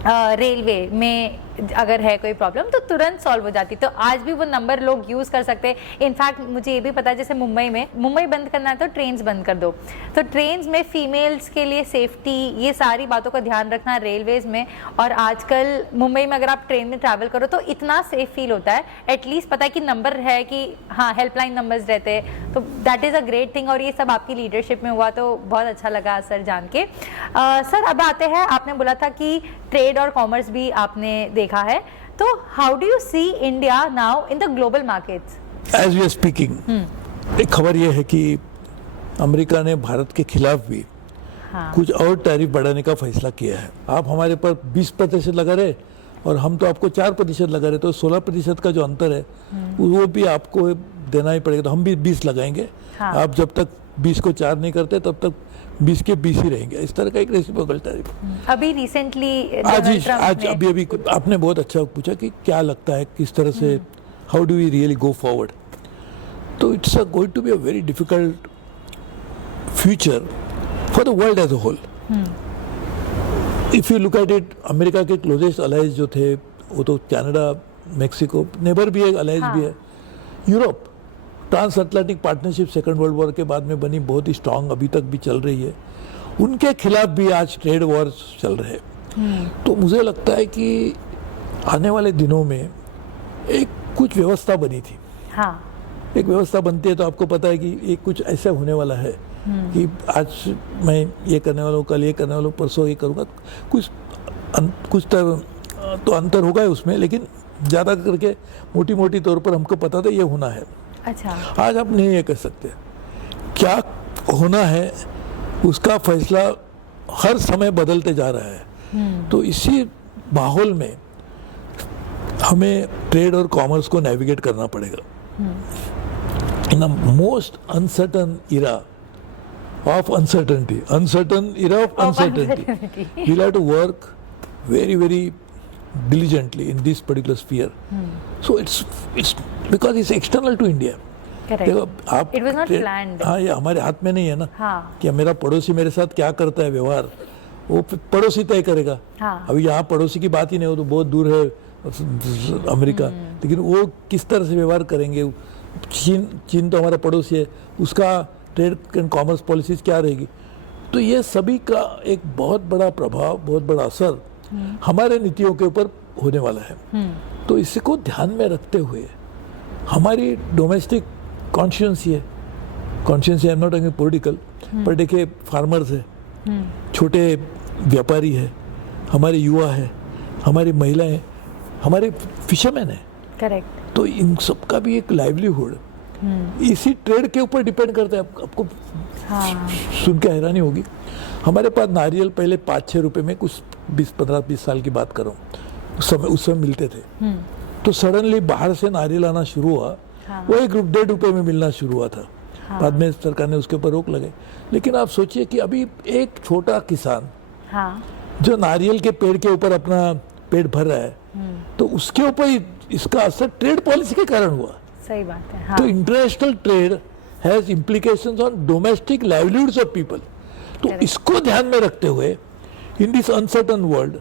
रेलवे में अगर है कोई प्रॉब्लम तो तुरंत सॉल्व हो जाती, तो आज भी वो नंबर लोग यूज़ कर सकते हैं। इनफैक्ट मुझे ये भी पता है, जैसे मुंबई बंद करना है तो ट्रेन्स बंद कर दो, तो ट्रेन्स में फीमेल्स के लिए सेफ्टी, ये सारी बातों का ध्यान रखना रेलवेज में। और आजकल मुंबई में अगर आप ट्रेन में ट्रैवल करो तो इतना सेफ फील होता है, एटलीस्ट पता है कि नंबर है, कि हाँ हेल्पलाइन नंबर्स रहते हैं। तो that is a great thing, और ये सब आपकी लीडरशिप में हुआ, तो बहुत अच्छा लगा सर जान के। सर अब आते हैं, आपने बोला था कि ट्रेड और कॉमर्स भी आपने देखा है, तो how do you see India now in the global markets? As we are speaking, एक खबर यह है कि अमेरिका ने भारत के खिलाफ भी कुछ और टैरिफ बढ़ाने का फैसला किया है। आप हमारे पर 20% लगा रहे और हम तो आपको 4% लगा रहे, तो 16% का जो अंतर है वो भी आपको देना ही पड़ेगा। तो हम भी 20 लगाएंगे। आप जब तक 20 को 4 नहीं करते तब तक 20 के 20 ही रहेंगे। इस तरह का एक रेसिप्रोकल टैरिफ अभी रिसेंटली आज अभी आपने बहुत अच्छा पूछा कि क्या लगता है किस तरह से, how do we really go forward. तो it's going to be a very difficult future for the world as a whole. If you look at it, America के क्लोजेस्ट अलाइज जो थे वो तो कनाडा, मेक्सिको, नेबर भी है, allies भी है। Europe, transatlantic partnership second world war के बाद में बनी, बहुत ही स्ट्रांग अभी तक भी चल रही है। उनके खिलाफ भी आज ट्रेड वॉर्स चल रहे हैं। तो मुझे लगता है कि आने वाले दिनों में एक कुछ व्यवस्था बनी थी। एक व्यवस्था बनती है तो आपको पता है कि एक कुछ ऐसा होने वाला है कि आज मैं ये करने वाला हूँ, कल ये करने वाला हूँ, परसों ये करूँगा। कुछ तो अंतर होगा उसमें, लेकिन ज़्यादा करके मोटी मोटी तौर पर हमको पता था ये होना है। अच्छा, आज आप नहीं ये कर सकते। क्या होना है उसका फैसला हर समय बदलते जा रहा है। तो इसी माहौल में हमें ट्रेड और कॉमर्स को नेविगेट करना पड़ेगा। in a most uncertain era of uncertainty, we'll have to work very, very diligently in this particular sphere. So it's because it's external to India. देखो आप It was not planned. हाँ, ये हमारे हाथ में नहीं है ना हाँ. कि मेरा पड़ोसी मेरे साथ क्या करता है व्यवहार, वो पड़ोसी तय करेगा. हाँ. अभी यहाँ पड़ोसी की बात ही नहीं हो तो बहुत दूर है अमेरिका, लेकिन वो किस तरह से व्यवहार करेंगे. चीन तो हमारा पड़ोसी है, उसका ट्रेड एंड कॉमर्स पॉलिसीज क्या रहेगी. तो ये सभी का एक बहुत बड़ा प्रभाव, बहुत बड़ा असर हमारे नीतियों के ऊपर होने वाला है. तो इसको ध्यान में रखते हुए हमारी डोमेस्टिक कॉन्शियंसी है, I am not talking political, पर देखिए फार्मर्स है, छोटे व्यापारी है, हमारे युवा है, हमारी महिलाएं, हमारे फिशरमैन है. करेक्ट. तो इन सब का भी एक लाइवलीहुड इसी ट्रेड के ऊपर डिपेंड करता है. आपको सुन के हैरानी होगी, हमारे पास नारियल पहले 5-6 रुपए में कुछ 15-20 साल की बात कर रहा हूँ, उस समय मिलते थे. तो सडनली बाहर से नारियल आना शुरू हुआ. वो 1-1.5 रुपए में मिलना शुरू हुआ था. बाद में सरकार ने उसके ऊपर रोक लगाई. लेकिन आप सोचिए कि अभी एक छोटा किसान जो नारियल के पेड़ के ऊपर अपना पेट भर रहा है, तो उसके ऊपर इसका असर ट्रेड पॉलिसी के कारण हुआ. सही बात है. तो international trade has implications on domestic livelihoods of people. तो इसको ध्यान में रखते हुए in this uncertain world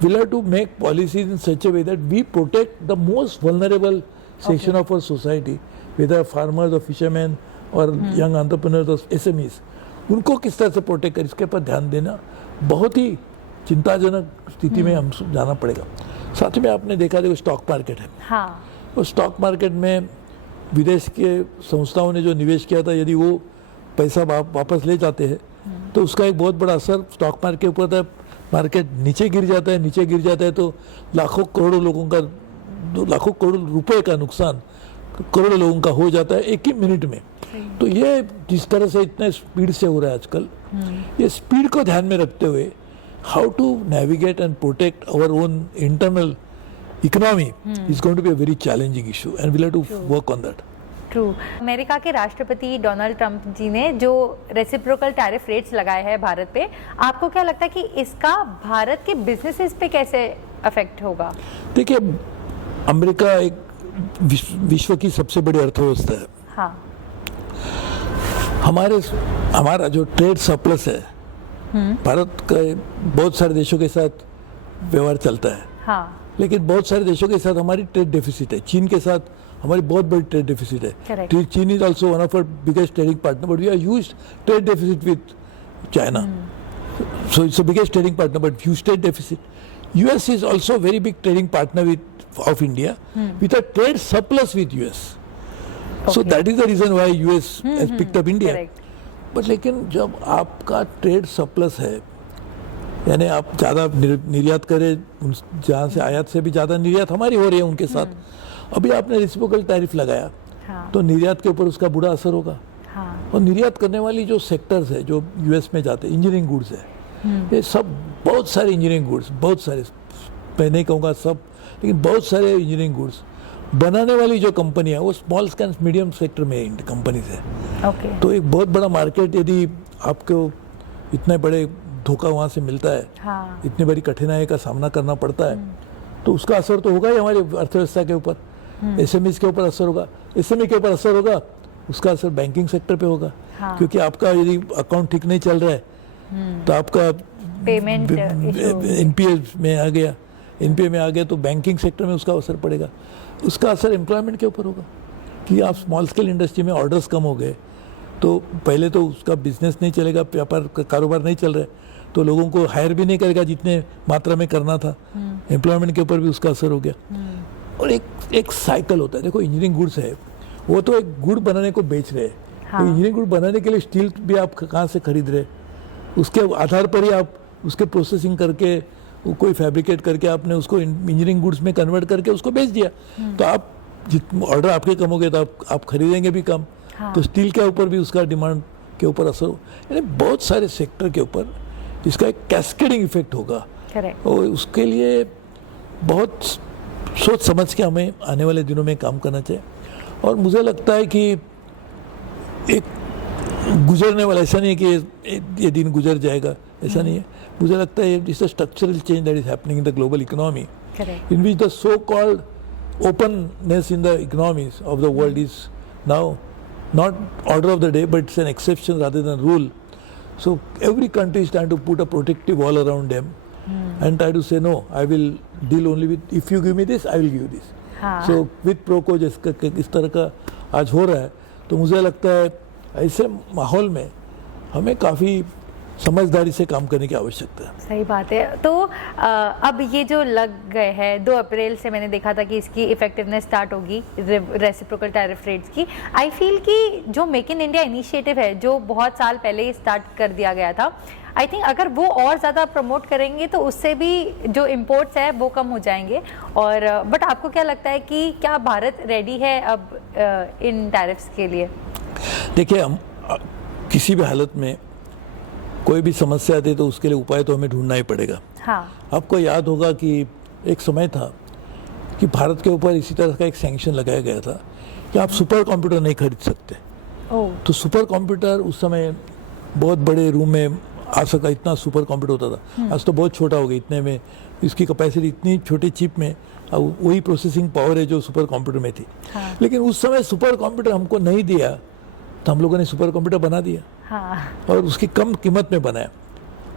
we'll have to make policies in such a way that we protect the most vulnerable section of our society, whether farmers or fishermen or young entrepreneurs or SMEs. उनको किस तरह से protect कर, इसके पर ध्यान देना बहुत ही चिंताजनक स्थिति में हम जाना पड़ेगा. साथ में आपने देखा देखो स्टॉक मार्केट है. और स्टॉक मार्केट में विदेश के संस्थाओं ने जो निवेश किया था, यदि वो पैसा वापस ले जाते हैं तो उसका एक बहुत बड़ा असर स्टॉक मार्केट के ऊपर था. मार्केट नीचे गिर जाता है तो लाखों करोड़ों रुपए का नुकसान करोड़ों लोगों का हो जाता है एक ही मिनट में. तो ये जिस तरह से इतने स्पीड से हो रहा है आजकल, ये स्पीड को ध्यान में रखते हुए how to navigate and protect our own internal economy is going to be a very challenging issue and we have to work on that. True. America के राष्ट्रपति डोनाल्ड ट्रंप जी ने जो रेसिप्रोकल टैरिफ रेट्स लगाए हैं भारत पे, आपको क्या लगता है कि इसका भारत के बिजनेसेस पे कैसे अफेक्ट होगा? देखिए, अमेरिका एक विश्व की सबसे बड़ी अर्थव्यवस्था है. हाँ. हमारा जो ट्रेड सरप्लस है, भारत का बहुत सारे देशों के साथ व्यवहार चलता है. हाँ. लेकिन बहुत सारे देशों के साथ हमारी ट्रेड डेफिसिट है. चीन के साथ हमारी बहुत बड़ी ट्रेड डेफिसिट है. चीन is also one of our biggest trading partner, but we are huge trade deficit with China. So it's the biggest trading partner but huge trade deficit. US is also a very big trading partner of India with a trade surplus with US. So that is the reason why US has picked up India. But लेकिन जब आपका trade surplus है, यानी आप ज़्यादा निर्यात करें, जहाँ से आयात से भी ज़्यादा निर्यात हमारी हो रही है उनके साथ. अभी आपने रेसिप्रोकल टैरिफ लगाया, तो निर्यात के ऊपर उसका बुरा असर होगा. और निर्यात करने वाली जो सेक्टर्स है जो US में जाते हैं, इंजीनियरिंग गुड्स है, ये सब बहुत सारे इंजीनियरिंग गुड्स, बहुत सारे, मैं नहीं कहूँगा सब, लेकिन बहुत सारे इंजीनियरिंग गुड्स बनाने वाली जो कंपनियाँ, वो स्मॉल एंड मीडियम सेक्टर में कंपनीज है. तो एक बहुत बड़ा मार्केट, यदि आपको इतने बड़े धोखा वहाँ से मिलता है, इतनी बड़ी कठिनाई का सामना करना पड़ता है, तो उसका असर तो होगा ही हमारी अर्थव्यवस्था के ऊपर. SMEs के ऊपर असर होगा, SME के ऊपर असर होगा, उसका असर बैंकिंग सेक्टर पे होगा. क्योंकि आपका यदि अकाउंट ठीक नहीं चल रहा है तो आपका पेमेंट NPA में आ गया तो बैंकिंग सेक्टर में उसका असर पड़ेगा. उसका असर एम्प्लॉयमेंट के ऊपर होगा कि आप स्मॉल स्केल इंडस्ट्री में ऑर्डर्स कम हो गए, तो पहले तो उसका बिजनेस नहीं चलेगा, व्यापार कारोबार नहीं चल रहा है, तो लोगों को हायर भी नहीं करेगा जितने मात्रा में करना था. एम्प्लॉयमेंट के ऊपर भी उसका असर हो गया. और एक साइकिल होता है. देखो, इंजीनियरिंग गुड्स है, वो तो एक गुड बनाने को बेच रहे हैं. तो इंजीनियरिंग गुड बनाने के लिए स्टील भी आप कहाँ से खरीद रहे, उसके आधार पर ही आप उसके प्रोसेसिंग करके, कोई फैब्रिकेट करके आपने उसको इंजीनियरिंग गुड्स में कन्वर्ट करके उसको बेच दिया. तो आप ऑर्डर आपके कम हो गए तो आप खरीदेंगे भी कम. तो स्टील के ऊपर भी उसका डिमांड के ऊपर असर हो, यानी बहुत सारे सेक्टर के ऊपर इसका एक कैस्केडिंग इफेक्ट होगा. और उसके लिए बहुत सोच समझ के हमें आने वाले दिनों में काम करना चाहिए. और मुझे लगता है कि एक गुजरने वाला, ऐसा नहीं है कि ये दिन गुजर जाएगा, ऐसा नहीं है. मुझे लगता है it's a structural change that is happening in the global economy, in which the so called openness in the economies of the world is now not order of the day, but it's an exception rather than rule. So every country is trying to put a protective wall around them and try to say no, I will deal only with, if you give me this, I will give you this. So with प्रोको इस तरह का आज हो रहा है, तो मुझे लगता है ऐसे माहौल में हमें काफ़ी समझदारी से काम करने की आवश्यकता है. सही बात है. तो अब ये जो लग गए हैं 2 अप्रैल से मैंने देखा था कि इसकी इफेक्टिवनेस स्टार्ट होगी रेसिप्रोकल टैरिफ रेट्स की. आई फील कि जो मेक इन इंडिया इनिशिएटिव है जो बहुत साल पहले ही स्टार्ट कर दिया गया था, आई थिंक अगर वो और ज़्यादा प्रमोट करेंगे तो उससे भी जो इम्पोर्ट्स है वो कम हो जाएंगे. और बट आपको क्या लगता है कि क्या भारत रेडी है अब इन टैरिफ्स के लिए? देखिए, हम किसी भी हालत में कोई भी समस्या आती है तो उसके लिए उपाय तो हमें ढूंढना ही पड़ेगा. आपको याद होगा कि एक समय था कि भारत के ऊपर इसी तरह का एक सैंक्शन लगाया गया था कि आप सुपर कंप्यूटर नहीं खरीद सकते. तो सुपर कंप्यूटर उस समय बहुत बड़े रूम में आ सका, इतना सुपर कंप्यूटर होता था. आज तो बहुत छोटा हो गया, इतने में इसकी कैपेसिटी इतनी छोटी चिप में वही प्रोसेसिंग पावर है जो सुपर कंप्यूटर में थी. लेकिन उस समय सुपर कंप्यूटर हमको नहीं दिया तो हम लोगों ने सुपर कंप्यूटर बना दिया. और उसकी कम कीमत में बनाया.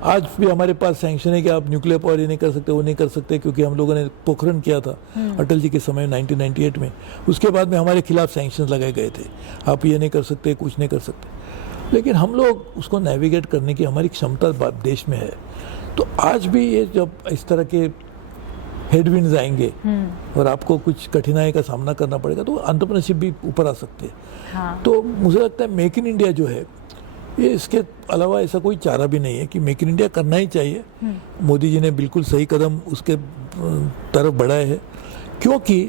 आज भी हमारे पास सैंक्शन है कि आप न्यूक्लियर पावर ये नहीं कर सकते, वो नहीं कर सकते, क्योंकि हम लोगों ने पोखरण किया था अटल जी के समय 1998 में. उसके बाद में हमारे खिलाफ सैंक्शन लगाए गए थे, आप ये नहीं कर सकते, कुछ नहीं कर सकते. लेकिन हम लोग उसको नेविगेट करने की हमारी क्षमता देश में है. तो आज भी ये जब इस तरह के हेडविंड्स आएंगे और आपको कुछ कठिनाई का सामना करना पड़ेगा तो एंटरप्रेन्योरशिप भी ऊपर आ सकते हैं. तो मुझे लगता है मेक इन इंडिया जो है, ये इसके अलावा ऐसा कोई चारा भी नहीं है कि मेक इन इंडिया करना ही चाहिए. मोदी जी ने बिल्कुल सही कदम उसके तरफ बढ़ाए है, क्योंकि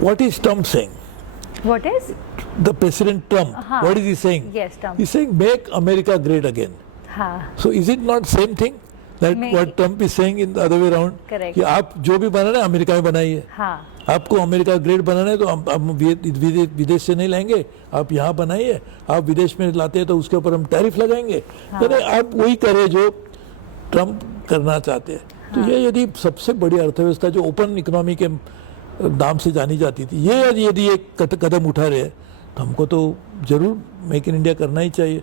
what is Trump saying? What is? The President Trump. What is he saying? Yes, Trump. He's saying make America great again. So is it not same thing that what Trump is saying in the other way around? Correct. कि आप जो भी बनाना है America में बनाइए. आपको America great बनाना है तो हम विदेश से नहीं लाएंगे, आप यहाँ बनाइए. आप विदेश में लाते हैं तो उसके ऊपर हम टैरिफ लगाएंगे. तो आप वही करें जो ट्रम्प करना चाहते हैं. तो ये यदि सबसे बड़ी अर्थव्यवस्था जो ओपन इकोनॉमी के नाम से जानी जाती थी, ये यदि एक कदम उठा रहे हैं तो हमको तो जरूर मेक इन इंडिया करना ही चाहिए.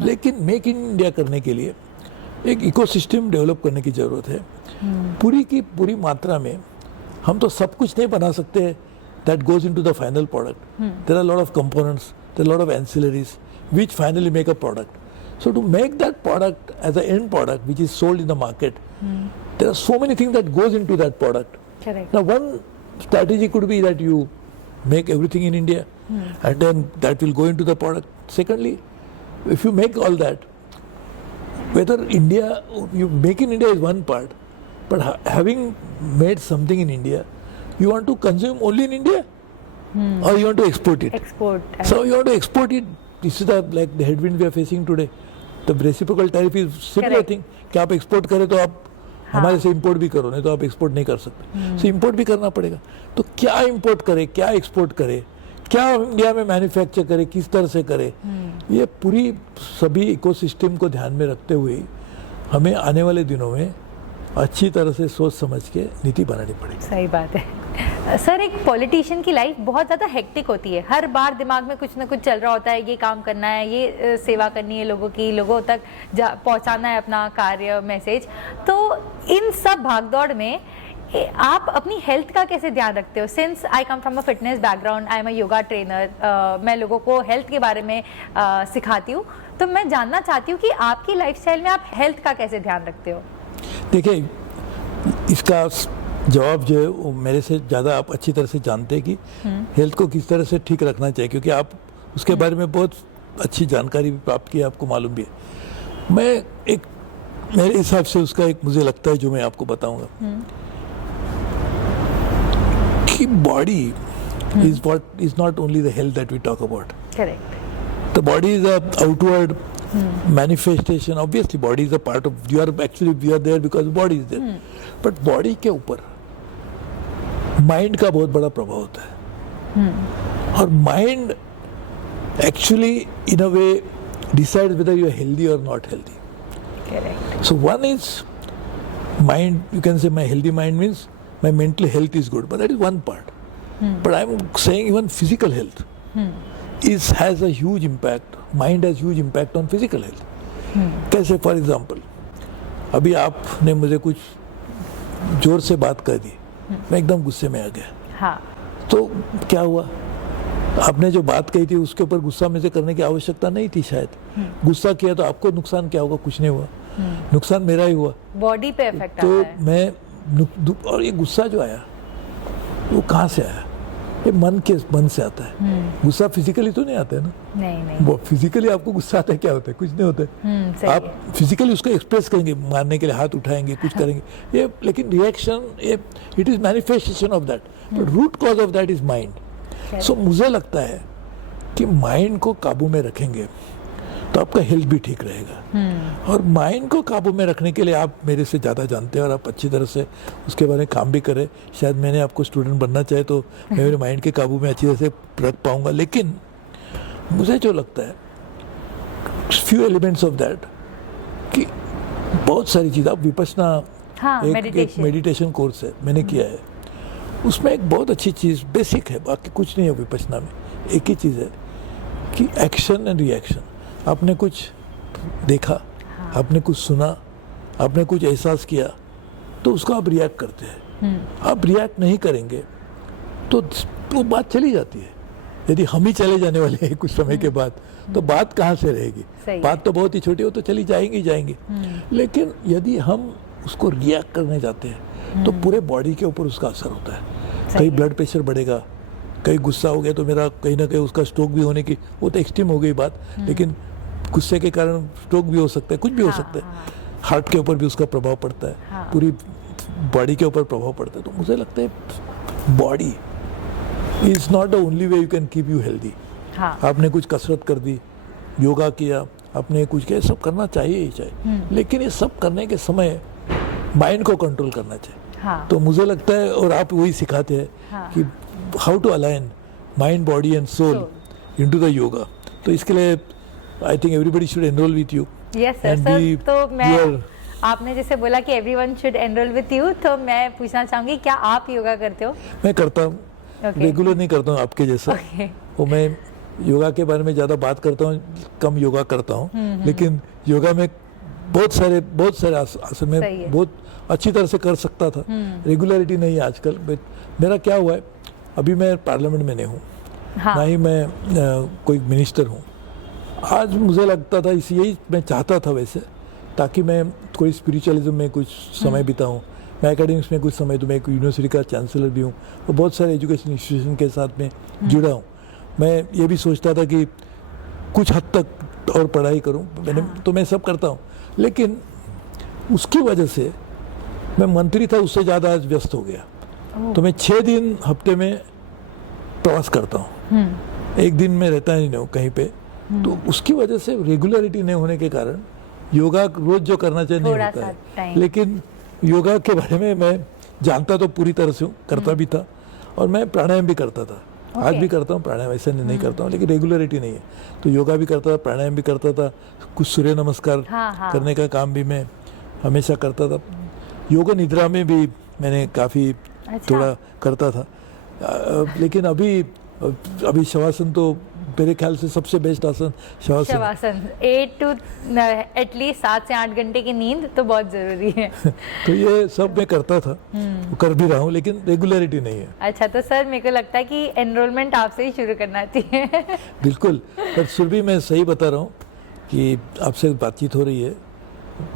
लेकिन मेक इन इंडिया करने के लिए एक इकोसिस्टम डेवलप करने की ज़रूरत है. पूरी की पूरी मात्रा में हम तो सब कुछ नहीं बना सकते that goes into the final product. There are lot of components, there are lot of ancillaries which finally make a product. So to make that product as a end product which is sold in the market, there are so many things that goes into that product. Now one strategy could be that you make everything in India and then that will go into the product. Secondly, if you make all that, whether India, you make in India is one part, but having made something in India, you want to consume only in India or you want to export it? So you want to export it. This is like the headwind we are facing today. The reciprocal tariff is similar thing कि आप export करें तो आप हमारे से import भी करो, नहीं तो आप एक्सपोर्ट नहीं कर सकते. सो इंपोर्ट भी करना पड़ेगा. तो क्या इंपोर्ट करे, क्या एक्सपोर्ट करे, क्या इंडिया में मैन्युफैक्चर करे, किस तरह से करे, ये पूरी सभी इकोसिस्टम को ध्यान में रखते हुए हमें आने वाले दिनों में अच्छी तरह से सोच समझ के नीति बनानी पड़ेगी. सही बात है. सर, एक पॉलिटिशियन की लाइफ बहुत ज़्यादा हेक्टिक होती है. हर बार दिमाग में कुछ ना कुछ चल रहा होता है. ये काम करना है, ये सेवा करनी है लोगों की, लोगों तक पहुंचाना है अपना कार्य, मैसेज. तो इन सब भागदौड़ में आप अपनी हेल्थ का कैसे ध्यान रखते हो? Since I come from a fitness background, I am a yoga trainer, मैं लोगों को हेल्थ के बारे में सिखाती हूँ. तो मैं जानना चाहती हूँ कि आपकी लाइफस्टाइल में आप हेल्थ का कैसे ध्यान रखते हो? देखिए, इसका जवाब जो है वो मेरे से ज़्यादा आप अच्छी तरह से जानते हैं कि हेल्थ को किस तरह से ठीक रखना चाहिए, क्योंकि आप उसके बारे में बहुत अच्छी जानकारी भी प्राप्त की है, आपको मालूम भी है. मैं एक मेरे हिसाब से उसका एक मुझे लगता है जो मैं आपको बताऊंगा कि body is what is not only the health that we talk about. Correct. The body is a outward manifestation. Obviously body is a part of, you are actually, we are there because body is there. But body के ऊपर mind का बहुत बड़ा प्रभाव होता है. और mind actually in a way decides whether you are healthy or not healthy. Correct. So one is mind, you can say my healthy mind means my mental health is good, but that is one part. But I'm saying even physical health has a huge impact. Mind has huge impact on physical health. कैसे? For example अभी आपने मुझे कुछ जोर से बात कर दी, मैं एकदम गुस्से में आ गया, हाँ. तो क्या हुआ? आपने जो बात कही थी उसके ऊपर गुस्सा मुझे करने की आवश्यकता नहीं थी शायद. गुस्सा किया तो आपको नुकसान क्या होगा? कुछ नहीं हुआ. नुकसान मेरा ही हुआ. बॉडी पे इफेक्ट तो आता है. मैं और ये गुस्सा जो आया वो कहाँ से आया? ये मन से आता है. गुस्सा फिजिकली तो नहीं आता है ना. नहीं. वो फिजिकली आपको गुस्सा आता है, क्या होता है? कुछ नहीं होता है. सही आप है. फिजिकली उसको एक्सप्रेस करेंगे, मारने के लिए हाथ उठाएंगे, कुछ करेंगे, ये लेकिन रिएक्शन, ये it is manifestation of that, but root cause of that is mind. So मुझे लगता है कि माइंड को काबू में रखेंगे तो आपका हेल्थ भी ठीक रहेगा. और माइंड को काबू में रखने के लिए आप मेरे से ज़्यादा जानते हैं और आप अच्छी तरह से उसके बारे में काम भी करें. शायद मैंने आपको स्टूडेंट बनना चाहे तो मैं मेरे माइंड के काबू में अच्छी तरह से रख पाऊंगा. लेकिन मुझे जो लगता है फ्यू एलिमेंट्स ऑफ दैट कि बहुत सारी चीज़, आप विपश्यना एक मेडिटेशन कोर्स है, मैंने किया है, उसमें एक बहुत अच्छी चीज़ बेसिक है, बाकी कुछ नहीं है विपश्यना में. एक ही चीज़ है कि एक्शन एंड रिएक्शन. आपने कुछ देखा, आपने कुछ सुना, आपने कुछ एहसास किया तो उसको आप रिएक्ट करते हैं. आप रिएक्ट नहीं करेंगे तो वो बात चली जाती है. यदि हम ही चले जाने वाले हैं कुछ समय के बाद तो बात कहाँ से रहेगी? बात तो बहुत ही छोटी हो तो चली जाएंगी. लेकिन यदि हम उसको रिएक्ट करने जाते हैं तो पूरे बॉडी के ऊपर उसका असर होता है. कहीं ब्लड प्रेशर बढ़ेगा, कहीं गुस्सा हो गया तो मेरा कहीं ना कहीं उसका स्ट्रोक भी होने की, वो तो एक्सट्रीम हो गई बात, लेकिन गुस्से के कारण स्ट्रोक भी हो सकता है, कुछ भी हो सकता है. हार्ट के ऊपर भी उसका प्रभाव पड़ता है, पूरी बॉडी के ऊपर प्रभाव पड़ता है. तो मुझे लगता है body is not the only way you can keep you healthy. आपने कुछ कसरत कर दी, योगा किया, आपने कुछ किया, सब करना चाहिए ही चाहिए, लेकिन ये सब करने के समय माइंड को कंट्रोल करना चाहिए. तो मुझे लगता है, और आप वही सिखाते हैं कि how to align mind, body and soul into the yoga. तो इसके लिए I think everybody should enrol with you. Yes sir. तो मैं, आपने जैसे बोला कि everyone should enrol with you, तो मैं पूछना चाहूंगी क्या आप योगा करते हो? मैं करता हूँ, रेगुलर नहीं करता हूँ आपके जैसा. वो मैं योगा के बारे में ज़्यादा बात करता हूँ, कम योगा करता हूँ. लेकिन योगा में बहुत सारे आसन में बहुत अच्छी तरह से कर सकता था. रेगुलरिटी नहीं है आजकल. मेरा क्या हुआ है, अभी मैं पार्लियामेंट में नहीं हूँ, ना ही मैं कोई मिनिस्टर हूँ. आज मुझे लगता था यही मैं चाहता था वैसे, ताकि मैं कोई स्पिरिचुअलिज्म में कुछ समय बिताऊँ, मैं एकेडमिक्स में कुछ समय, तो मैं एक यूनिवर्सिटी का चांसलर भी हूँ और बहुत सारे एजुकेशन इंस्टीट्यूशन के साथ में जुड़ा हूँ. मैं ये भी सोचता था कि कुछ हद तक और पढ़ाई करूँ, तो मैं सब करता हूँ. लेकिन उसकी वजह से मैं मंत्री था, उससे ज़्यादा आज व्यस्त हो गया. तो मैं 6 दिन हफ्ते में प्रवास करता हूँ, एक दिन में रहता ही नहीं हूँ कहीं पे. तो उसकी वजह से रेगुलरिटी नहीं होने के कारण योगा रोज जो करना चाहिए नहीं होता है. लेकिन योगा के बारे में मैं जानता तो पूरी तरह से हूँ, करता भी था, और मैं प्राणायाम भी करता था. आज भी करता हूँ प्राणायाम, ऐसे नहीं करता हूँ, लेकिन रेगुलरिटी नहीं है. तो योगा भी करता था, प्राणायाम भी करता था, कुछ सूर्य नमस्कार करने का काम भी मैं हमेशा करता था. योग निद्रा में भी मैंने काफ़ी थोड़ा करता था. लेकिन अभी शवासन तो मेरे ख्याल से सबसे बेस्ट आसन शवासन. 8 to एटलीस्ट 7 से 8 घंटे की नींद तो बहुत जरूरी है. तो ये सब मैं करता था, कर भी रहा हूँ, लेकिन रेगुलरिटी नहीं है. अच्छा, तो सर मेरे को लगता है कि एनरोलमेंट आपसे ही शुरू करना चाहिए. बिल्कुल. पर सुरभि, मैं सही बता रहा हूँ कि आपसे बातचीत हो रही है,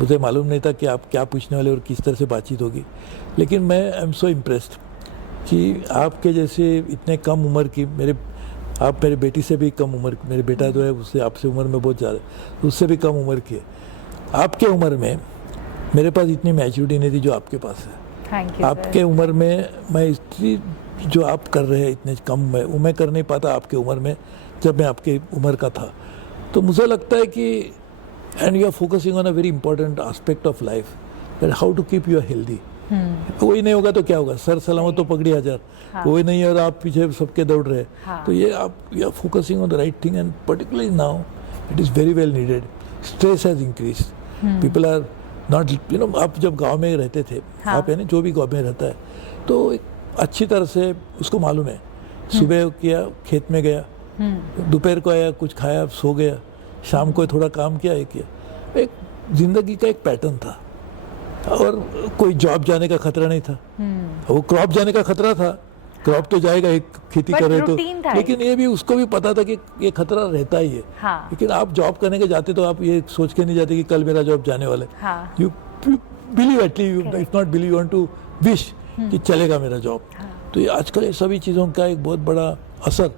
मुझे मालूम नहीं था कि आप क्या पूछने वाले और किस तरह से बातचीत होगी. लेकिन मैं आई एम सो इम्प्रेस्ड कि आपके जैसे इतने कम उम्र की, आप मेरे बेटी से भी कम उम्र, मेरे बेटा जो है उससे आपसे उम्र में बहुत ज़्यादा, उससे भी कम उम्र की है. आपके उम्र में मेरे पास इतनी मैच्योरिटी नहीं थी जो आपके पास है. Thank you. आपके उम्र में मैं इतनी जो आप कर रहे हैं इतने कम में, वो मैं कर नहीं पाता आपके उम्र में जब मैं आपके उम्र का था. तो मुझे लगता है कि and you are focusing on a very important aspect of life, that how to keep you healthy. कोई नहीं होगा तो क्या होगा, सर सलामत तो पगड़ी हजार। कोई नहीं है और आप पीछे सबके दौड़ रहे हैं। तो ये आप you are focusing on the right thing and particularly now it is very well needed. Stress has increase, people are not you know. आप जब गांव में रहते थे, आप यानी जो भी गांव में रहता है तो एक अच्छी तरह से उसको मालूम है, सुबह किया खेत में गया, दोपहर को आया कुछ खाया सो गया, शाम को थोड़ा काम किया ये किया। एक जिंदगी का एक पैटर्न था और कोई जॉब जाने का खतरा नहीं था। वो क्रॉप जाने का खतरा था, क्रॉप तो जाएगा एक खेती करे तो, लेकिन ये भी उसको भी पता था कि ये खतरा रहता ही है। लेकिन आप जॉब करने के जाते तो आप ये सोच के नहीं जाते कि कल मेरा जॉब जाने वाला है। You believe at least, if not believe, want to wish कि चलेगा मेरा जॉब। तो ये आजकल ये सभी चीज़ों का एक बहुत बड़ा असर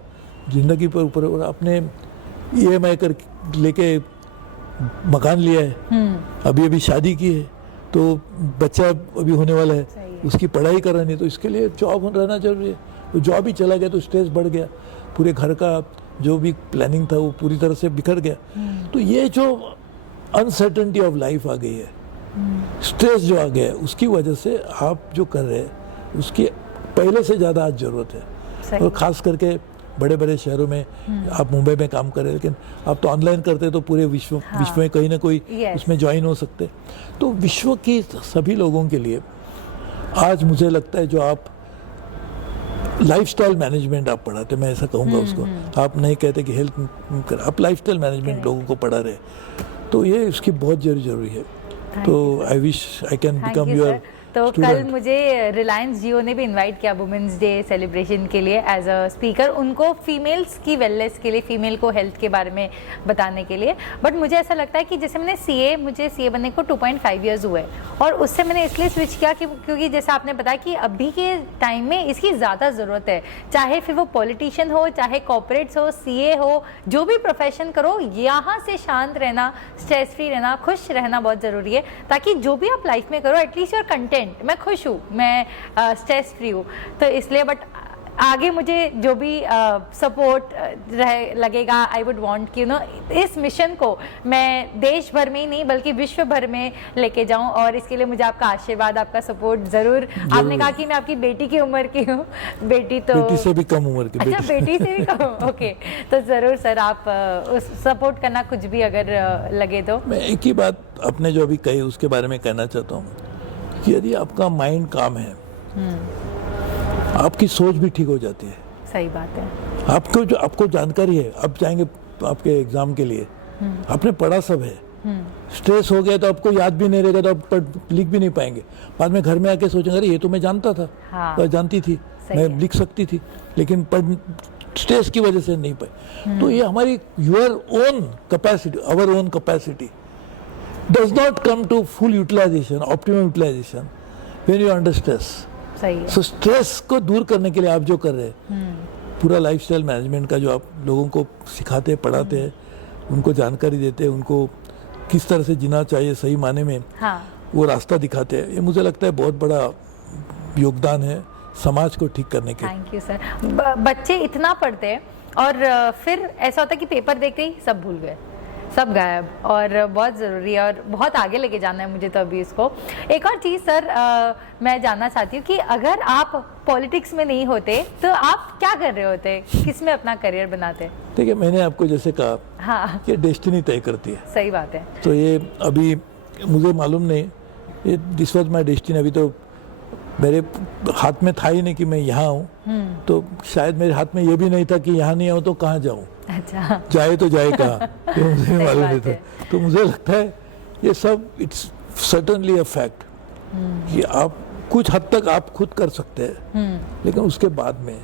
जिंदगी पर ऊपर। और आपने EMI कर लेके मकान लिया है, अभी शादी की है, तो बच्चा अभी होने वाला है, उसकी पढ़ाई करानी है, तो इसके लिए जॉब रहना जरूरी है। तो जॉब ही चला गया तो स्ट्रेस बढ़ गया, पूरे घर का जो भी प्लानिंग था वो पूरी तरह से बिखर गया। तो ये जो अनसर्टेनिटी ऑफ लाइफ आ गई है, स्ट्रेस जो आ गया है, उसकी वजह से आप जो कर रहे हैं उसकी पहले से ज़्यादा आज ज़रूरत है। और ख़ास करके बड़े बड़े शहरों में, आप मुंबई में काम कर रहे हैं, लेकिन आप तो ऑनलाइन करते हैं तो पूरे विश्व में कहीं ना कोई उसमें ज्वाइन हो सकते। तो विश्व की सभी लोगों के लिए आज मुझे लगता है जो आप लाइफस्टाइल मैनेजमेंट आप पढ़ाते, मैं ऐसा कहूँगा उसको, आप नहीं कहते कि हेल्थ, आप लाइफस्टाइल मैनेजमेंट लोगों को पढ़ा रहे, तो ये उसकी बहुत जरूरी है। तो I wish I can become your. तो कल मुझे रिलायंस जियो ने भी इनवाइट किया वुमेंस डे सेलिब्रेशन के लिए एज अ स्पीकर, उनको फीमेल्स की वेलनेस के लिए, फीमेल को हेल्थ के बारे में बताने के लिए। बट मुझे ऐसा लगता है कि जैसे मुझे सीए बनने को 2.5 ईयर्स हुए, और उससे मैंने इसलिए स्विच किया क्योंकि जैसे आपने बताया कि अभी के टाइम में इसकी ज़्यादा ज़रूरत है। चाहे फिर वो पॉलिटिशियन हो, चाहे कॉर्पोरेट्स हो, सीए हो, जो भी प्रोफेशन करो, यहाँ से शांत रहना, स्ट्रेस फ्री रहना, खुश रहना बहुत ज़रूरी है, ताकि जो भी आप लाइफ में करो एटलीस्ट योर कंटेंट, मैं खुश हूँ, मैं स्ट्रेस फ्री हूँ। तो इसलिए बट आगे मुझे जो भी सपोर्ट लगेगा, आई वुड वांट कि इस मिशन को मैं देश भर में ही नहीं बल्कि विश्व भर में लेके जाऊं, और इसके लिए मुझे आपका आशीर्वाद, आपका सपोर्ट जरूर। आपने कहा कि मैं आपकी बेटी की उम्र की हूँ, बेटी से भी कम उम्र की। अच्छा, बेटी से भी कम, ओके। तो जरूर सर आप उस सपोर्ट करना कुछ भी अगर लगे तो। मैं एक ही बात आपने जो अभी कही उसके बारे में कहना चाहता हूँ कि यदि आपका माइंड काम है, आपकी सोच भी ठीक हो जाती है। सही बात है। आपको जानकारी है, आप जाएंगे आपके एग्जाम के लिए, आपने पढ़ा सब है, स्ट्रेस हो गया तो आपको याद भी नहीं रहेगा, तो आप लिख भी नहीं पाएंगे। बाद में घर में आके सोचेंगे अरे ये तो मैं जानता था, तो जानती थी, मैं लिख सकती थी, लेकिन स्ट्रेस की वजह से नहीं पाई। तो ये हमारी your own capacity, our own capacity does not come to full utilization, optimum utilization when you are under stress. सही है। So stress को दूर करने के लिए आप जो कर रहे हैं, पूरा लाइफस्टाइल मैनेजमेंट का जो आप लोगों को सिखाते हैं, पढ़ाते हैं, उनको जानकारी देते हैं, उनको किस तरह से जीना चाहिए सही माने में, वो रास्ता दिखाते हैं, ये मुझे लगता है बहुत बड़ा योगदान है समाज को ठीक करने के। Thank you sir. बच्चे इतना पढ़ते हैं और फिर ऐसा होता है कि पेपर देके ही सब भूल गए, सब गायब, और बहुत ज़रूरी है और बहुत आगे लेके जाना है मुझे तो अभी इसको। एक और चीज़ सर मैं जानना चाहती हूँ कि अगर आप पॉलिटिक्स में नहीं होते तो आप क्या कर रहे होते, किस में अपना करियर बनाते? देखिए, मैंने आपको जैसे कहा कि डेस्टिनी तय करती है। सही बात है। तो ये अभी मुझे मालूम नहीं, ये दिस वाज माय डेस्टिनी। अभी तो मेरे हाथ में था ही नहीं कि मैं यहाँ हूँ, तो शायद मेरे हाथ में ये भी नहीं था कि यहाँ नहीं आऊँ तो कहाँ जाऊँ। अच्छा, जाए तो जाए कहाँ, ये मुझे मालूम नहीं था। तो मुझे लगता है ये सब इट्स सर्टेनली अ फैक्ट कि आप कुछ हद तक आप खुद कर सकते हैं, लेकिन उसके बाद में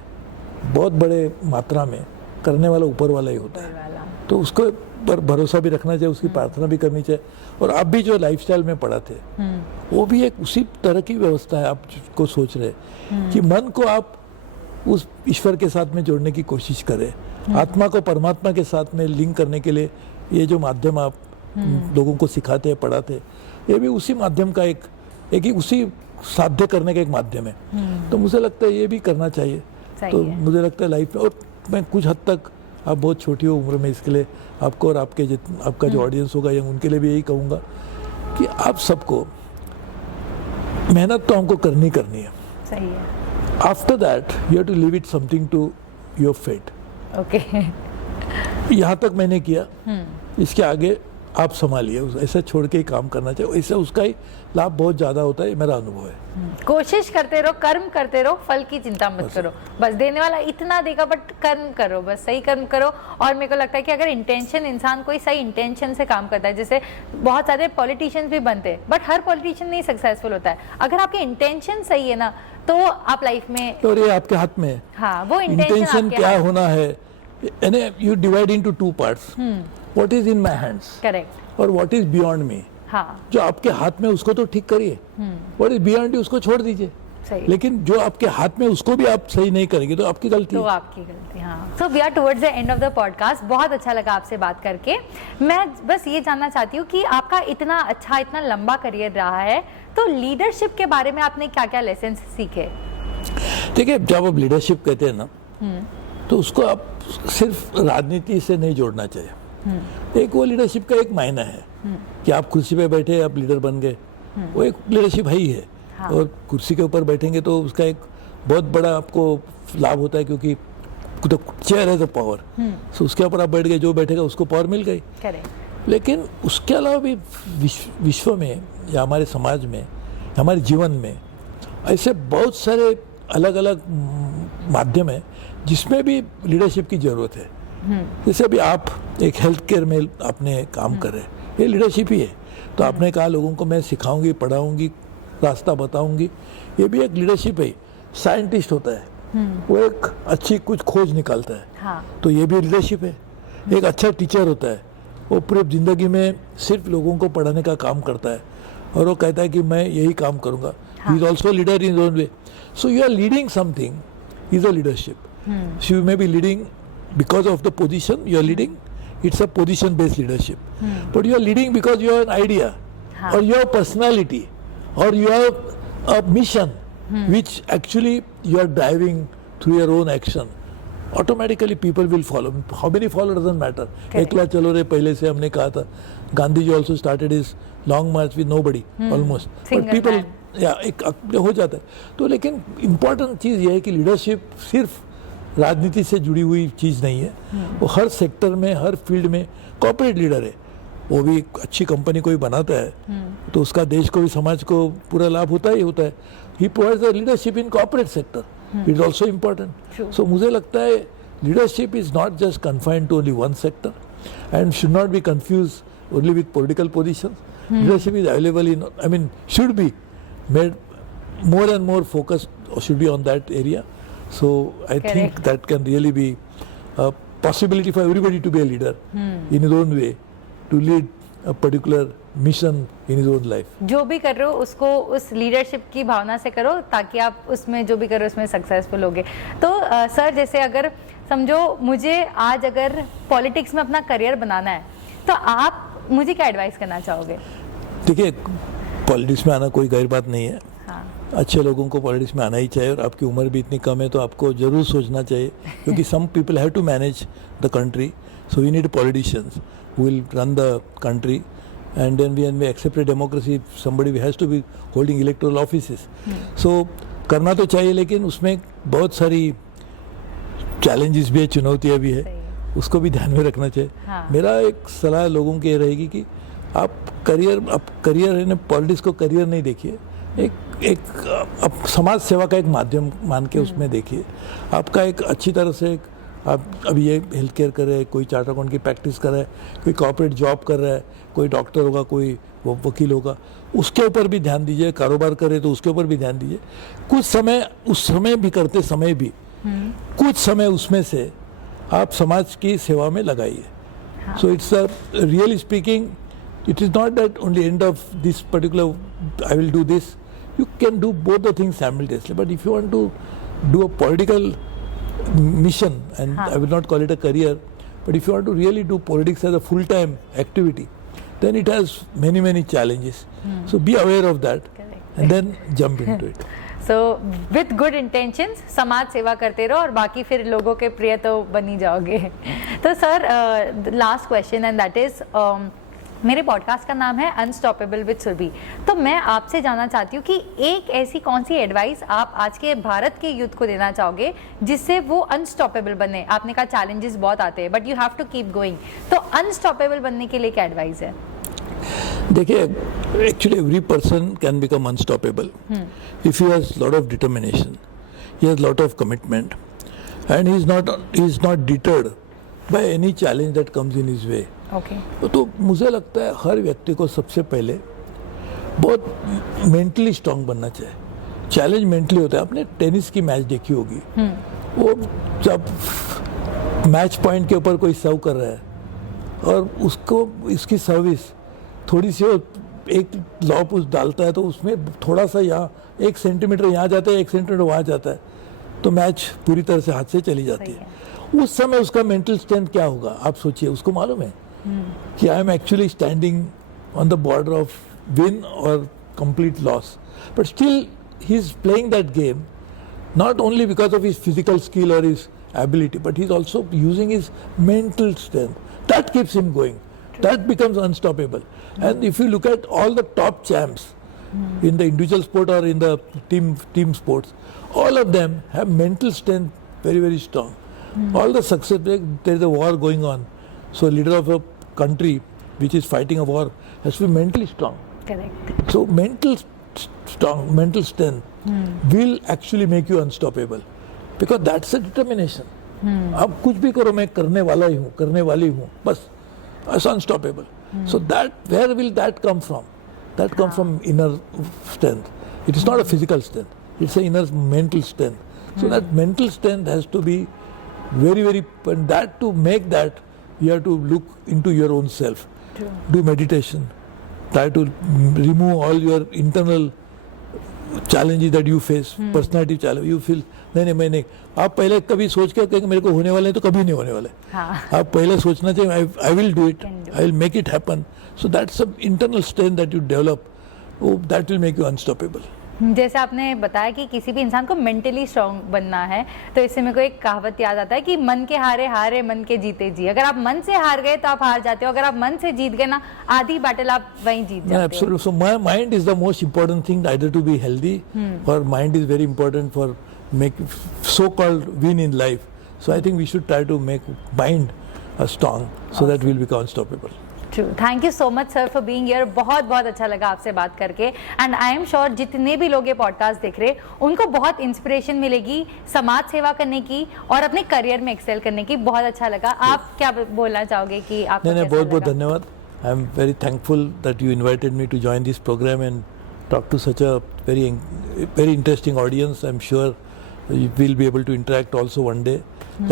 बहुत बड़े मात्रा में करने वाला ऊपर वाला ही होता है। तो उसको पर भरोसा भी रखना चाहिए, उसकी प्रार्थना भी करनी चाहिए। और आप भी जो लाइफस्टाइल में पढ़ा थे, वो भी एक उसी तरह की व्यवस्था है। आप को सोच रहे कि मन को आप उस ईश्वर के साथ में जोड़ने की कोशिश करें, आत्मा को परमात्मा के साथ में लिंक करने के लिए ये जो माध्यम आप लोगों को सिखाते हैं, पढ़ाते हैं, ये भी उसी माध्यम का एक उसी साध्य करने का एक माध्यम है। तो मुझे लगता है ये भी करना चाहिए। तो मुझे लगता है लाइफ में, और मैं कुछ हद तक, आप बहुत छोटी हो उम्र में, इसके लिए आपको और आपका जो ऑडियंस होगा या उनके लिए भी यही कहूँगा कि आप सबको मेहनत तो हमको करनी है. सही है. After that you have to leave it something to your fate. Okay. यहाँ तक मैंने किया, इसके आगे आप संभालिए. ऐसा छोड़ के ही काम करना चाहिए. इससे उसका ही लाभ बहुत ज़्यादा होता है, मेरा अनुभव है. कोशिश करते रहो, कर्म करते रहो, फल की चिंता मत करो. बस देने वाला इतना देगा, बट कर्म करो, बस सही कर्म करो. और मेरे को लगता है कि अगर इंटेंशन, इंसान कोई सही इंटेंशन से काम करता है, जैसे बहुत सारे पॉलिटिशियंस भी बनते हैं, बट हर पॉलिटिशियन नहीं सक्सेसफुल होता है. अगर आपके इंटेंशन सही है ना, तो आप लाइफ में, और ये आपके हाथ में है. हाँ, वो इंटेंशन क्या होना है. You divide into 2 parts. What is in my hands, correct, और व्हाट इज बियॉन्ड मी. हाँ, जो आपके हाथ में उसको तो ठीक करिए, व्हाट इज बियॉन्ड यू उसको छोड़ दीजिए. सही. लेकिन जो आपके हाथ में उसको भी आप सही नहीं करेंगे तो आपकी गलती तो है. आपकी गलती. हाँ. So we are towards the end of the podcast. बहुत अच्छा लगा आपसे बात करके. मैं बस ये जानना चाहती हूँ कि आपका इतना अच्छा, इतना लंबा करियर रहा है, तो लीडरशिप के बारे में आपने क्या क्या लेसन सीखे? देखिए, जब आप लीडरशिप कहते हैं ना, तो उसको आप सिर्फ राजनीति से नहीं जोड़ना चाहिए. एक वो लीडरशिप का एक मायना है कि आप कुर्सी पे बैठे, आप लीडर बन गए, वो एक लीडरशिप है ही है. हाँ. और कुर्सी के ऊपर बैठेंगे तो उसका एक बहुत बड़ा आपको लाभ होता है, क्योंकि तो चेयर है द पावर. सो उसके ऊपर आप बैठ गए, जो बैठेगा उसको पावर मिल गई. लेकिन उसके अलावा भी विश्व में या हमारे समाज में, हमारे जीवन में ऐसे बहुत सारे अलग अलग माध्यम है जिसमें भी लीडरशिप की ज़रूरत है. जैसे अभी आप एक हेल्थ केयर में आपने काम कर रहे हैं, ये लीडरशिप ही है. तो आपने कहा लोगों को मैं सिखाऊंगी, पढ़ाऊंगी, रास्ता बताऊंगी, ये भी एक लीडरशिप है. साइंटिस्ट होता है, वो एक अच्छी कुछ खोज निकालता है. हाँ. तो ये भी लीडरशिप है. एक अच्छा टीचर होता है, वो पूरी जिंदगी में सिर्फ लोगों को पढ़ाने का काम करता है और वो कहता है कि मैं यही काम करूंगा. He is also leader in own way. So you are leading something is a leadership. So you may be leading because of the position you are leading. It's a position based leadership. But you are leading because you have an idea, or you have personality, or you have a mission which actually you are driving through your own action. Automatically people will follow. How many follow doesn't matter. एकला चलो रे पहले से हमने कहा था. Gandhi ji also started his long march with nobody almost. But people एक हो जाता है. तो लेकिन important चीज़ ये है कि लीडरशिप सिर्फ राजनीति से जुड़ी हुई चीज़ नहीं है. वो हर सेक्टर में, हर फील्ड में कॉर्पोरेट लीडर है. वो भी अच्छी कंपनी कोई बनाता है तो उसका देश को भी, समाज को पूरा लाभ होता ही होता है. He provides the leadership in corporate sector. It is also important. So मुझे लगता है leadership is not just confined to only one sector and should not be confuse only with political position. Leadership is available in, I mean should be made more and more focused or should be on that area. So I think that can really be a possibility for everybody to be a leader in his own way, to lead a particular mission in his own life. जो भी कर रहे हो उसको उस leadership की भावना से करो ताकि आप उसमें जो भी करो उसमें सक्सेसफुल होगे. तो सर, जैसे अगर समझो मुझे आज अगर पॉलिटिक्स में अपना करियर बनाना है, तो आप मुझे क्या एडवाइस करना चाहोगे? देखिए, पॉलिटिक्स में आना कोई गैर बात नहीं है. अच्छे लोगों को पॉलिटिक्स में आना ही चाहिए. और आपकी उम्र भी इतनी कम है तो आपको ज़रूर सोचना चाहिए, क्योंकि some people have to manage the country. So we need politicians who will run the country. And then when we accept democracy, somebody has to be holding electoral offices. So करना तो चाहिए, लेकिन उसमें बहुत सारी चैलेंजेस भी है, चुनौतियाँ भी है, उसको भी ध्यान में रखना चाहिए. मेरा एक सलाह लोगों की रहेगी कि आप करियर है ना, पॉलिटिक्स को करियर नहीं देखिए, एक समाज सेवा का एक माध्यम मान के उसमें देखिए. आपका एक अच्छी तरह से आप अभी ये हेल्थ केयर कर रहे हैं, कोई चार्टर अकाउंट की प्रैक्टिस कर रहा है, कोई कॉर्पोरेट जॉब कर रहा है, कोई डॉक्टर होगा, कोई वकील होगा, उसके ऊपर भी ध्यान दीजिए. कारोबार करे तो उसके ऊपर भी ध्यान दीजिए. कुछ समय, उस समय भी करते समय भी कुछ समय उसमें से आप समाज की सेवा में लगाइए. So it's a really speaking, it is not that only end of this particular I will do this. You can do both the things simultaneously. But if you want to do a political mission, and I will not call it a career, but if you want to really do politics as a full-time activity, then it has many challenges. So be aware of that. And then jump into it. So with good intentions समाज सेवा करते रहो और बाकी फिर लोगों के प्रिय तो बन ही जाओगे. तो sir, last question, and that is मेरे पॉडकास्ट का नाम है अनस्टॉपेबल विद सुरभि। तो मैं आपसे जानना चाहती हूँ कि एक ऐसी कौन सी एडवाइस आप आज के भारत के यूथ को देना चाहोगे जिससे वो अनस्टॉपेबल बने। आपने कहा चैलेंजेस बहुत आते हैं but you have to keep going, तो अनस्टॉपेबल बनने के लिए क्या एडवाइस है? देखिए, actually every person can become unstoppable if he has lot of determination, he has lot of commitment and he is not deterred by any challenge that comes in his way. तो मुझे लगता है हर व्यक्ति को सबसे पहले बहुत मेंटली स्ट्रांग बनना चाहिए। चैलेंज मेंटली होता है। आपने टेनिस की मैच देखी होगी, वो जब मैच पॉइंट के ऊपर कोई सर्व कर रहा है और उसको इसकी सर्विस थोड़ी सी एक लॉप उस डालता है तो उसमें थोड़ा सा यहाँ 1 सेंटीमीटर यहाँ जाता है, 1 सेंटीमीटर वहाँ जाता है, तो मैच पूरी तरह से हाथ से चली जाती है। उस समय उसका मेंटल स्ट्रेंथ क्या होगा आप सोचिए। उसको मालूम है कि I am actually standing on the border of win और complete loss, but still he is playing that game not only because of his physical skill or his ability, but he's also using his mental strength. That keeps him going. That becomes unstoppable. And if you look at all the top champs in the individual sport or in the team sports, all of them have mental strength very, very strong. All the success, there is a war going on. So leader of a country which is fighting a war has to be mentally strong. Correct. So mental strength will actually make you unstoppable because that's a determination. अब कुछ भी करो, मैं करने वाला ही हूँ, करने वाली हूँ, बस it's unstoppable. So that where will that come from? That comes from inner strength. It is not a physical strength. It's an inner mental strength. So that mental strength has to be very, very, and that to make that you have to look into your own self. True. Do meditation. Try to remove all your internal challenges that you face, personality challenge. You feel नहीं मैं नहीं। आप पहले कभी सोच के कहेंगे मेरे को होने वाले हैं तो कभी नहीं होने वाले। आप पहले सोचना चाहिए I will do it, I will make it happen. So that's some internal strength that you develop. That will make you unstoppable. जैसे आपने बताया कि किसी भी इंसान को मेंटली स्ट्रांग बनना है, तो इससे मेरे को एक कहावत याद आता है कि मन के हारे हारे, मन के जीते जी। अगर आप मन से हार गए तो आप हार जाते हो, अगर आप मन से जीत गए ना, आधी बैटल आप वहीं जीत जाते हो। Absolutely. So my mind is the most important thing, either to be healthy or mind is very important for make so-called win in life. So I think we should try to make mind strong so that we'll become unstoppable. True. Thank you so much sir for being here. बहुत बहुत अच्छा लगा आपसे बात करके and I am sure जितने भी लोग ये पॉडकास्ट देख रहे उनको बहुत इंस्पिरेशन मिलेगी समाज सेवा करने की और अपने करियर में एक्सेल करने की। बहुत अच्छा लगा। आप क्या बोलना चाहोगे कि आपको नहीं, बहुत बहुत धन्यवाद। I am very thankful that you invited me to join this programme and talk to such a very interesting audience. I'm sure we'll be able to interact also one day,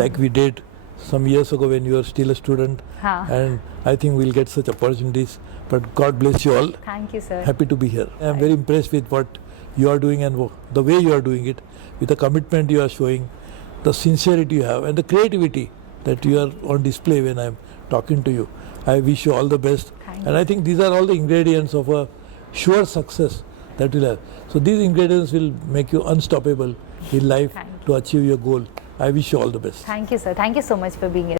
like we did some years ago when you were still a student. And I think we'll get such opportunities. But God bless you all. Thank you, sir. Happy to be here. I'm very impressed with what you are doing and the way you are doing it, with the commitment you are showing, the sincerity you have, and the creativity that you are on display when I'm talking to you. I wish you all the best. And I think these are all the ingredients of a sure success that will have. So these ingredients will make you unstoppable in life to achieve your goal. I wish you all the best. Thank you, sir. Thank you so much for being here.